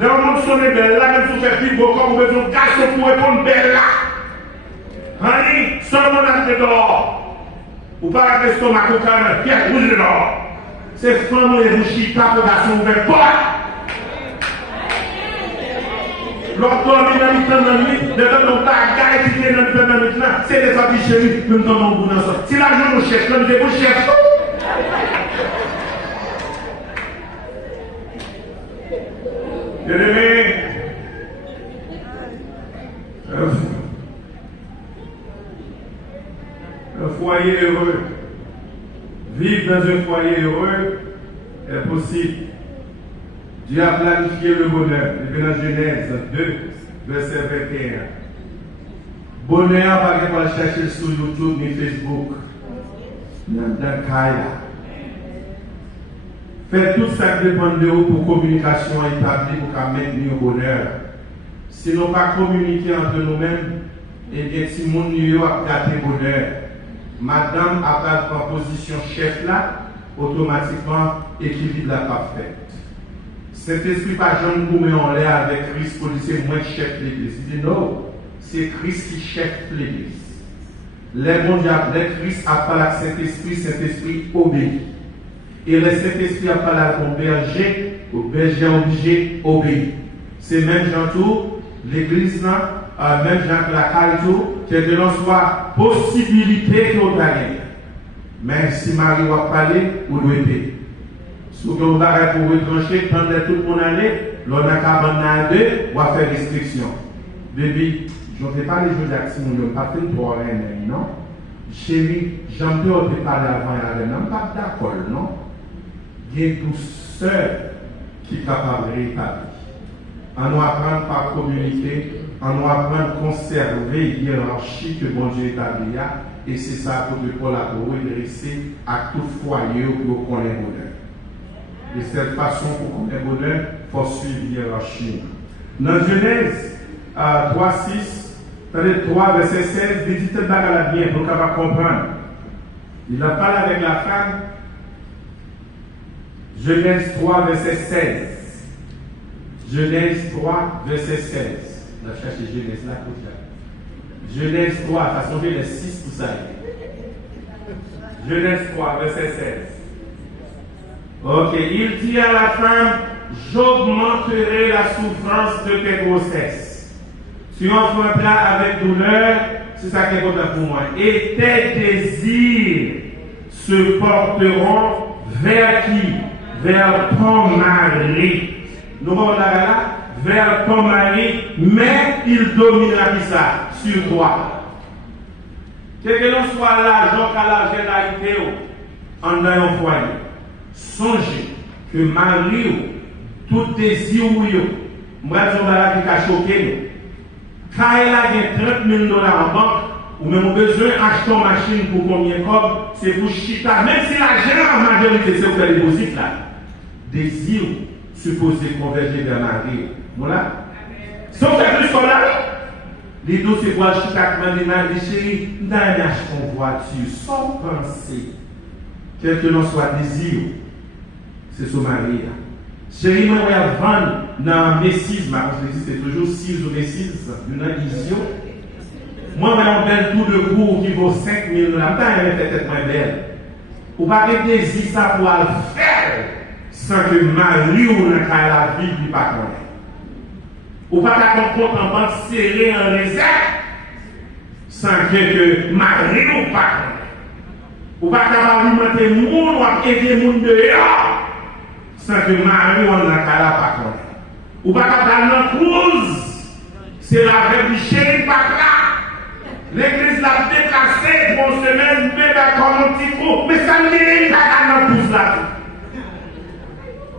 Le monde sonne belle là, même si vous faites plus beau corps, vous avez un garçon pour répondre belle là. Honey, seulement dans le dehors. Ou pas avec l'estomac au carré, Pierre, rouge dehors. C'est femme et vous chita pour garçon ouvert pas. L'autre homme, il a mis dans le lit, de l'autre bagaille qui est dans le lit là, c'est des habits chéris, nous donnons un bout dans ça. Si l'argent nous cherche, nous devons chercher. Et les Un foyer heureux. Vivre dans un foyer heureux est possible. Dieu a planifié le bonheur. Depuis la Genèse 2, verset 21. Bonheur, pas qu'on va chercher sur YouTube ni Facebook. Dans Kaila. Faites tout ça qui dépend de vous pour communication établie pour maintenir le bonheur. Si nous ne pas communiquer entre nous-mêmes, et bien si mon niveau a gâté le bonheur, madame a pas en position chef là, automatiquement équilibre la parfaite. Cet esprit pas jamais nous met en l'air avec Christ pour dire c'est moi qui chef l'église. Il dit non, c'est Christ qui chef l'église. Les bons diables, les Christ a parlé à Saint-Esprit obéit. Et le Saint-Esprit a parlé à ton berger, au berger obligé obéir. C'est même Jean tout, l'église là, même Jean que la caille tout, que de l'on soit possibilité qu'on gagne. Mais si Marie va parler, vous devez payer. Si vous avez pour retrancher, pendant tout le monde aller, l'on a qu'à abandonner deux, on va faire restriction. Baby, je ne fais pas les jours d'action, je ne vais pas faire pour rien, non? Chérie, j'en peux te parler avant et non, pas d'accord, non? Il y a tout seul qui est capable de rétablir. On doit apprendre par communauté, on doit apprendre à conserver la hiérarchie que bon Dieu établit. Et c'est ça pour collaborer, dresser à tout foyer pour qu'on ait bonheur. De cette façon, pour qu'on ait bonheur, il faut suivre la hiérarchie. Dans Genèse 3, 6, 3, verset 16, il dit cette bagarre bien pour qu'on va comprendre. Il a parlé avec la femme. Genèse 3, verset 16. Genèse 3, verset 16. On a cherché Genèse là pour ça. Genèse 3, ça songe les 6 pour ça. Genèse 3, verset 16. Ok, il dit à la femme, j'augmenterai la souffrance de tes grossesses. Tu enfanteras avec douleur, c'est ça qui est important pour moi. Et tes désirs se porteront vers qui? Vers ton mari. Nous allons là, vers ton mari, mais il dominera qui ça? Sur toi. Quel que l'on soit l'argent qu'à l'argent d'Aïté, en dans un foyer, songez que mari, tout désir ou yo, moi je vais qui a choqué. Quand elle a 30 000 dollars en banque, ou même besoin d'acheter une machine pour combien de cob, c'est pour chita. Même si l'argent en majorité, c'est pour faire des déposits là. Désir supposé converger vers Marie. Voilà. Sauf que plus comme là, les deux se voient chita comme des maris, chérie, nous allons acheter une voiture sans penser. Quel que l'on soit désir, c'est son mari. Chérie, moi, je vais vendre dans Messis, ma conseillère, c'est toujours 6 ou Messis, dans l'Isio. Moi, je vais en belle tour de cours qui vaut 5 000 $. Je vais faire moins belle. Ou pas de désir ça pour le faire sans que Marie ou la vie ne pas connaître. Ou pas qu'un compte en banque serré en réserve sans que Marie ou pas connaître. Ou pas qu'un alimenter le monde ou aider le monde dehors sans que Marie ou la pas connaître. Ou pas qu'un dans la cause, c'est la vraie du chéri pas là. L'église l'a déplacée pour une semaine, bébé comme un petit coup, mais ça ne vient pas dans la cause là.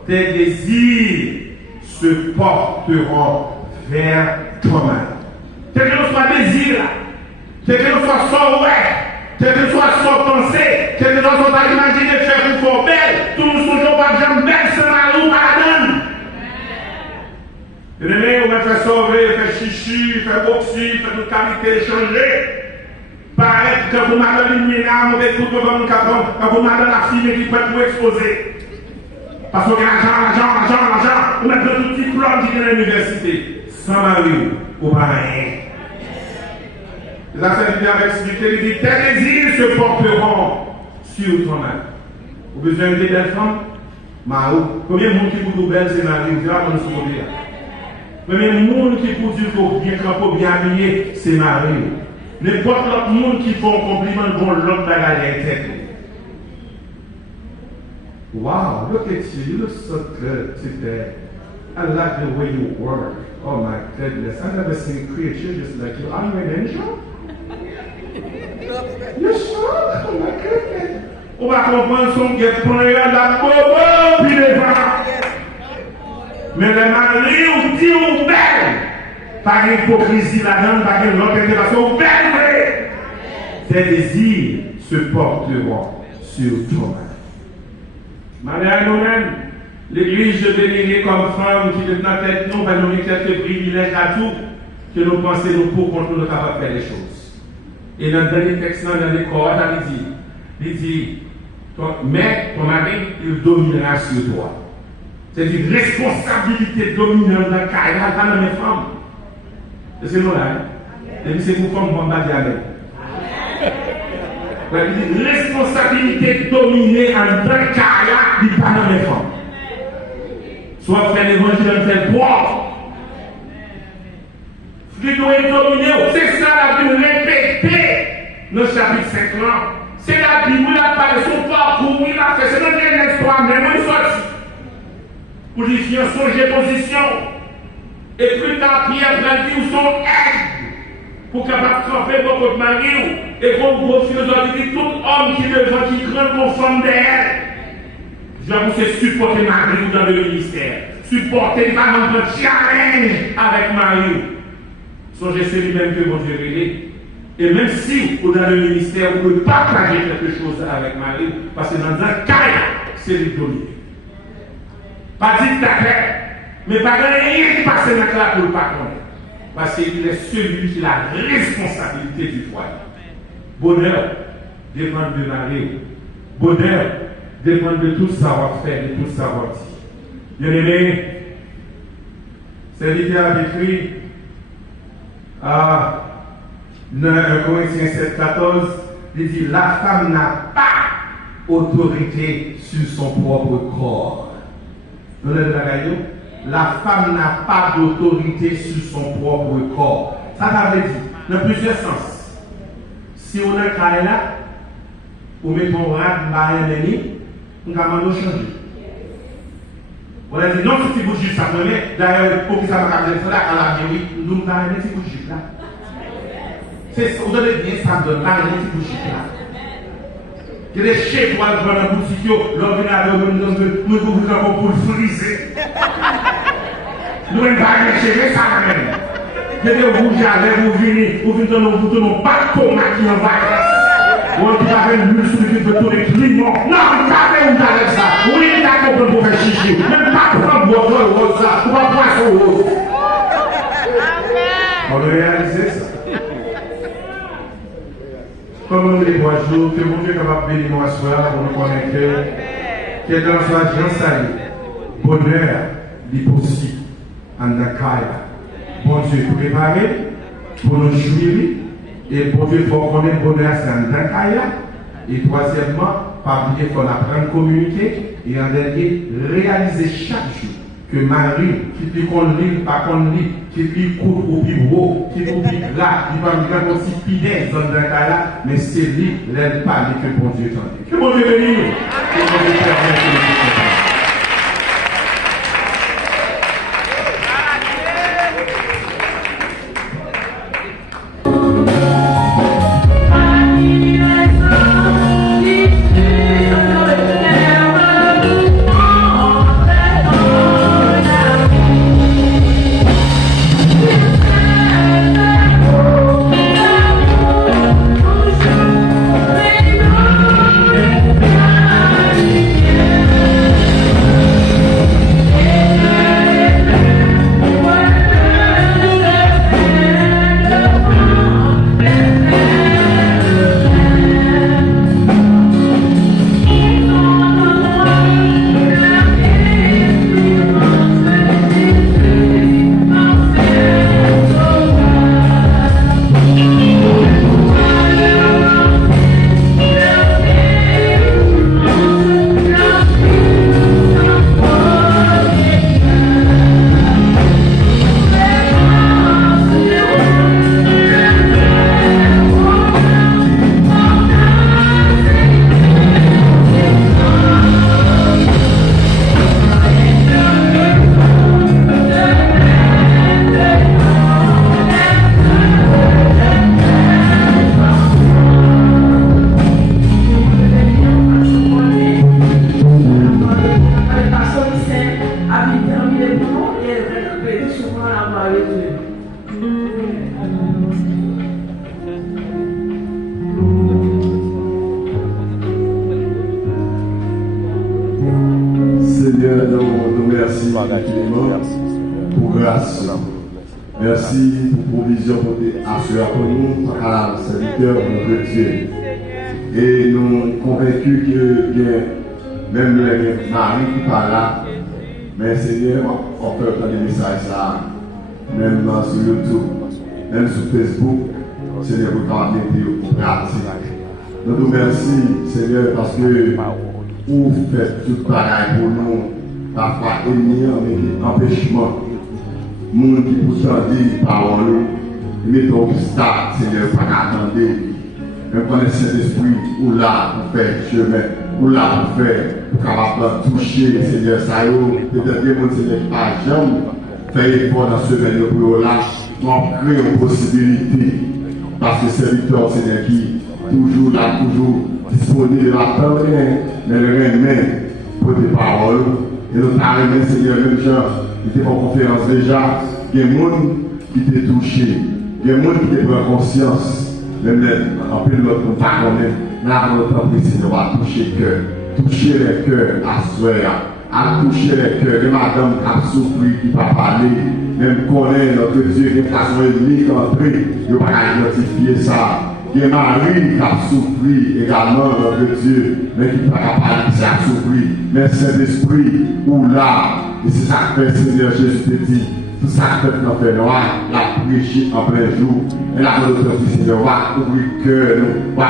Tes désirs se porteront vers toi-même. Quel que soit désir, quel que soit son ouais, quel que soit son pensée, quel que soit son imaginer de faire pour faire belle, tout le monde ne pas jamais belle, c'est la roue à la donne. Et on va faire sauver, faire chichi, faire boxer, faire toute qualité changer. Paraître que vous m'avez mis là, vous avez tout le monde quand vous m'avez la fille qui peut vous exposer. Parce que l'argent, on met tout petit plan qui vient à l'université. Sans mari, ou pas rien. La Sainte Bible a expliqué, il dit, tes désirs se porteront sur toi-même. Vous avez besoin de belles femmes? Marou. Combien de monde qui vous belle, c'est Marie? Vous allez voir ce côté-là. Combien de monde qui vous dit pour bien camper, bien habillé, c'est Marie. N'importe l'autre monde qui font un compliment, bon, l'autre bagarre est tête. Wow, look at you, you look so good today. I like the way you work. Oh my goodness. I've never seen a creature just like you. Are you an angel? You're sure? Oh my goodness. On va comprendre son guet pour la bobo, puis les vents. Mais le mari ou dit ou belle. Pas d'hypocrisie là-dedans, pas de l'autre intégration. Belle, tes désirs se porteront sur toi. Madame nous-mêmes, l'Église de bénir comme femme qui est dans tête nous va nous donner quelques privilèges à tout que nous pensons nous pour qu'on nous capable de faire les choses. Et dans le dernier texte, dans les cordes, il dit, mais ton mari, il dominera sur toi. C'est une responsabilité dominante dans le carrière dans les femmes. C'est nous là. Et puis c'est pour femmes qu'on va dire avec. Il dit responsabilité dominée en tant que carrière du pas dans les femmes. Soit faire l'évangile, faire boire. Plutôt est dominé. C'est ça la Bible répétée dans le chapitre 5 là. C'est la Bible où il a parlé de son parcours, il a fait. C'est notre histoire, même il sorti. Pour lui faire songer position. Et plus tard, Pierre va dire son aide. Pour capable de frapper votre mari. Et comme gros philosophe, il dit tout homme qui devant, qui craint mon femme d'elle. J'avoue, c'est supporter Marie dans le ministère. Supporter, pas dans challenge avec Marie. Songez, c'est lui-même que mon Dieu révélé. Et même si, dans le ministère, vous pouvez partager quelque chose avec Marie, parce que dans un cas, c'est lui dominer. Pas dictateur, mais pas rien qui passe dans là pour le pas connaître. Parce qu'il est celui qui a la responsabilité du foyer. Bonheur dépend de Marie. Bonheur dépend de tout savoir-faire, de tout savoir-dire. Bien-aimé, c'est lui qui a écrit dans 1 Corinthiens 7,14, il dit la femme n'a pas autorité sur son propre corps. La femme n'a pas d'autorité sur son propre corps. Ça veut dire, dans plusieurs sens. Si on a un cas là, on met ton rat dans un ennemi, on va changer. On a dit non, si tu bouges ça, d'ailleurs, pour que ça va faire ça, à la vie, nous ne parlons pas de bouger là. C'est ça, vous avez bien ça, de parler de bouger là. Il y a des chefs pour aller dans la boutique, l'homme vient à nous pour le friser. Nous ne pouvons pas chercher ça même. Il y a des rouges à l'air, vous venez dans nos boutons, pas de tomate qui en va. Ou on peut avoir une mule sur le vide de tout les clients. Non, vous n'avez où d'aller ça. Oui, d'accord, pour faire chichi. Même pas prendre votre rose ça. Ou pas prendre son rose. On veut réaliser ça. Comme on les voit jour, que mon Dieu est capable de bénir moi ce soir pour nous connaître que dans sa vie, salut, bonheur, est possible en Dakaya. Bon Dieu, préparé pour nous jouir. Et bon Dieu, il faut connaître le bonheur, c'est en Dakaya. Et troisièmement, pas oublier qu'on apprend à communiquer. Et en dernier, réaliser chaque jour que Marie, qui dit qu'on lit, pas qu'on lit, qui dit court ou pivot, qui dit là, qui va me dire aussi pidès dans le cas là, mais c'est lui, l'aide pas, que bon Dieu t'en dit. Que bon Dieu bénisse nous. Que bon Dieu bénisse nous. merci pour provision pour assurer pour nous, à la serviteur de notre Dieu. Et nous sommes convaincus que même les maris qui parlent là, mais Seigneur, on peut entendre des messages ça, même sur YouTube, même sur Facebook, Seigneur, vous pouvez mettre en pratique. Nous nous remercions, Seigneur, parce que vous faites tout pareil pour nous, parfois ennemis, mais empêchement. Monde qui vous dit parole, mettez obstacle, Seigneur, pas attendre. Même quand le Saint-Esprit ou là pour faire chemin, ou là pour faire, pour capable toucher, Seigneur, ça y est, peut-être que mon Seigneur pas jamais fait effort dans ce semaine pour là, pour créer une possibilité. Parce que c'est serviteur, Seigneur, qui toujours là, toujours disponible à temps, mais le remet pour des paroles. Et nous avons Seigneur, même gens qui étaient en conférence déjà, il y a des gens qui étaient touchés, il y a des gens qui étaient pris conscience. Même en plus de l'autre, nous pas connaître, là, notre Seigneur va toucher le cœur, toucher les cœurs à soi, à toucher les cœurs, les madames qui ont souffert, qui ne peuvent pas parler, même connaître notre Dieu, qui façon unique entrée, ils ne peuvent pas identifier ça. Il y a Marie qui a souffert également, notre Dieu, mais qui ne peut pas parler, qui a souffert. Mais Saint-Esprit, ou là, et c'est ça que fait Seigneur Jésus te dit. Tout ça que fait notre noir, la prêcher en plein jour. Et la notre Seigneur va ouvrir le cœur, va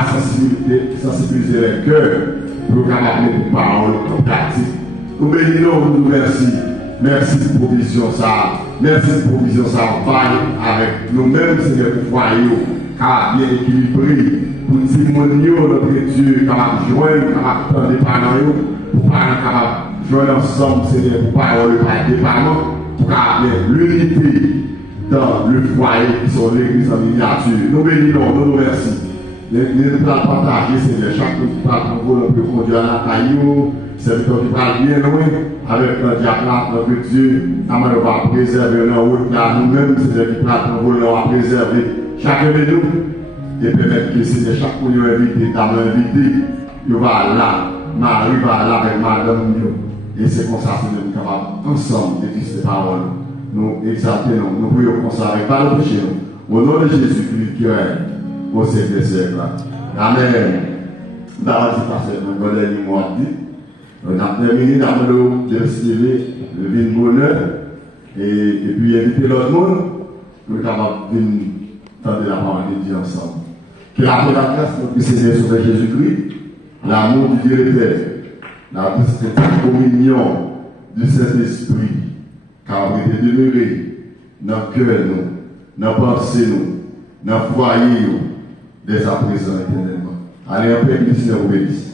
sensibiliser les cœurs pour capable de parole en pratique. Nous bénissons, nous remercions. Merci pour provision ça. Merci pour provision ça. On parle avec nous-mêmes, Seigneur, pour foyer, car bien équilibré, pour témoigner notre Dieu, capable de joindre, capable de prendre des parents, pour parler, capable de joindre ensemble, Seigneur, pour parler des parents. Pour garder l'unité dans le foyer qui sont l'église en miniature. Nous bénissons, nous nous remercions. Nous pouvons partager, Seigneur, chaque fois qui parle pour vous, on peut conduire à la caillou, serviteur qui parle bien loin, avec notre diacre, notre Dieu, on va préserver nos routes là, nous-mêmes, Seigneur, qui parle pour vous, on va préserver chacun de nous, et permettre que Seigneur, chaque fois qu'on invité, t'as invité, il va là, Marie va là avec madame. Et c'est comme ça que nous sommes capables, ensemble, de fixer les paroles. Nous exaltons, nous prions comme ça, avec pas de péché. Au nom de Jésus-Christ qui est au siècle des siècles. Amen. Nous avons dit parce que nous avons dit, nous avons terminé, nous avons destiné le vin bonheur, et puis inviter l'autre monde pour être capable de tenter la parole de Dieu ensemble. Que la grâce de notre Seigneur Sauveur Jésus-Christ, l'amour du Dieu éternel, la communion du Saint-Esprit, car vous êtes demeuré dans le cœur, dans la pensée, dans le foyer, dès à présent éternellement. Allez, en paix, que le Seigneur vous bénisse.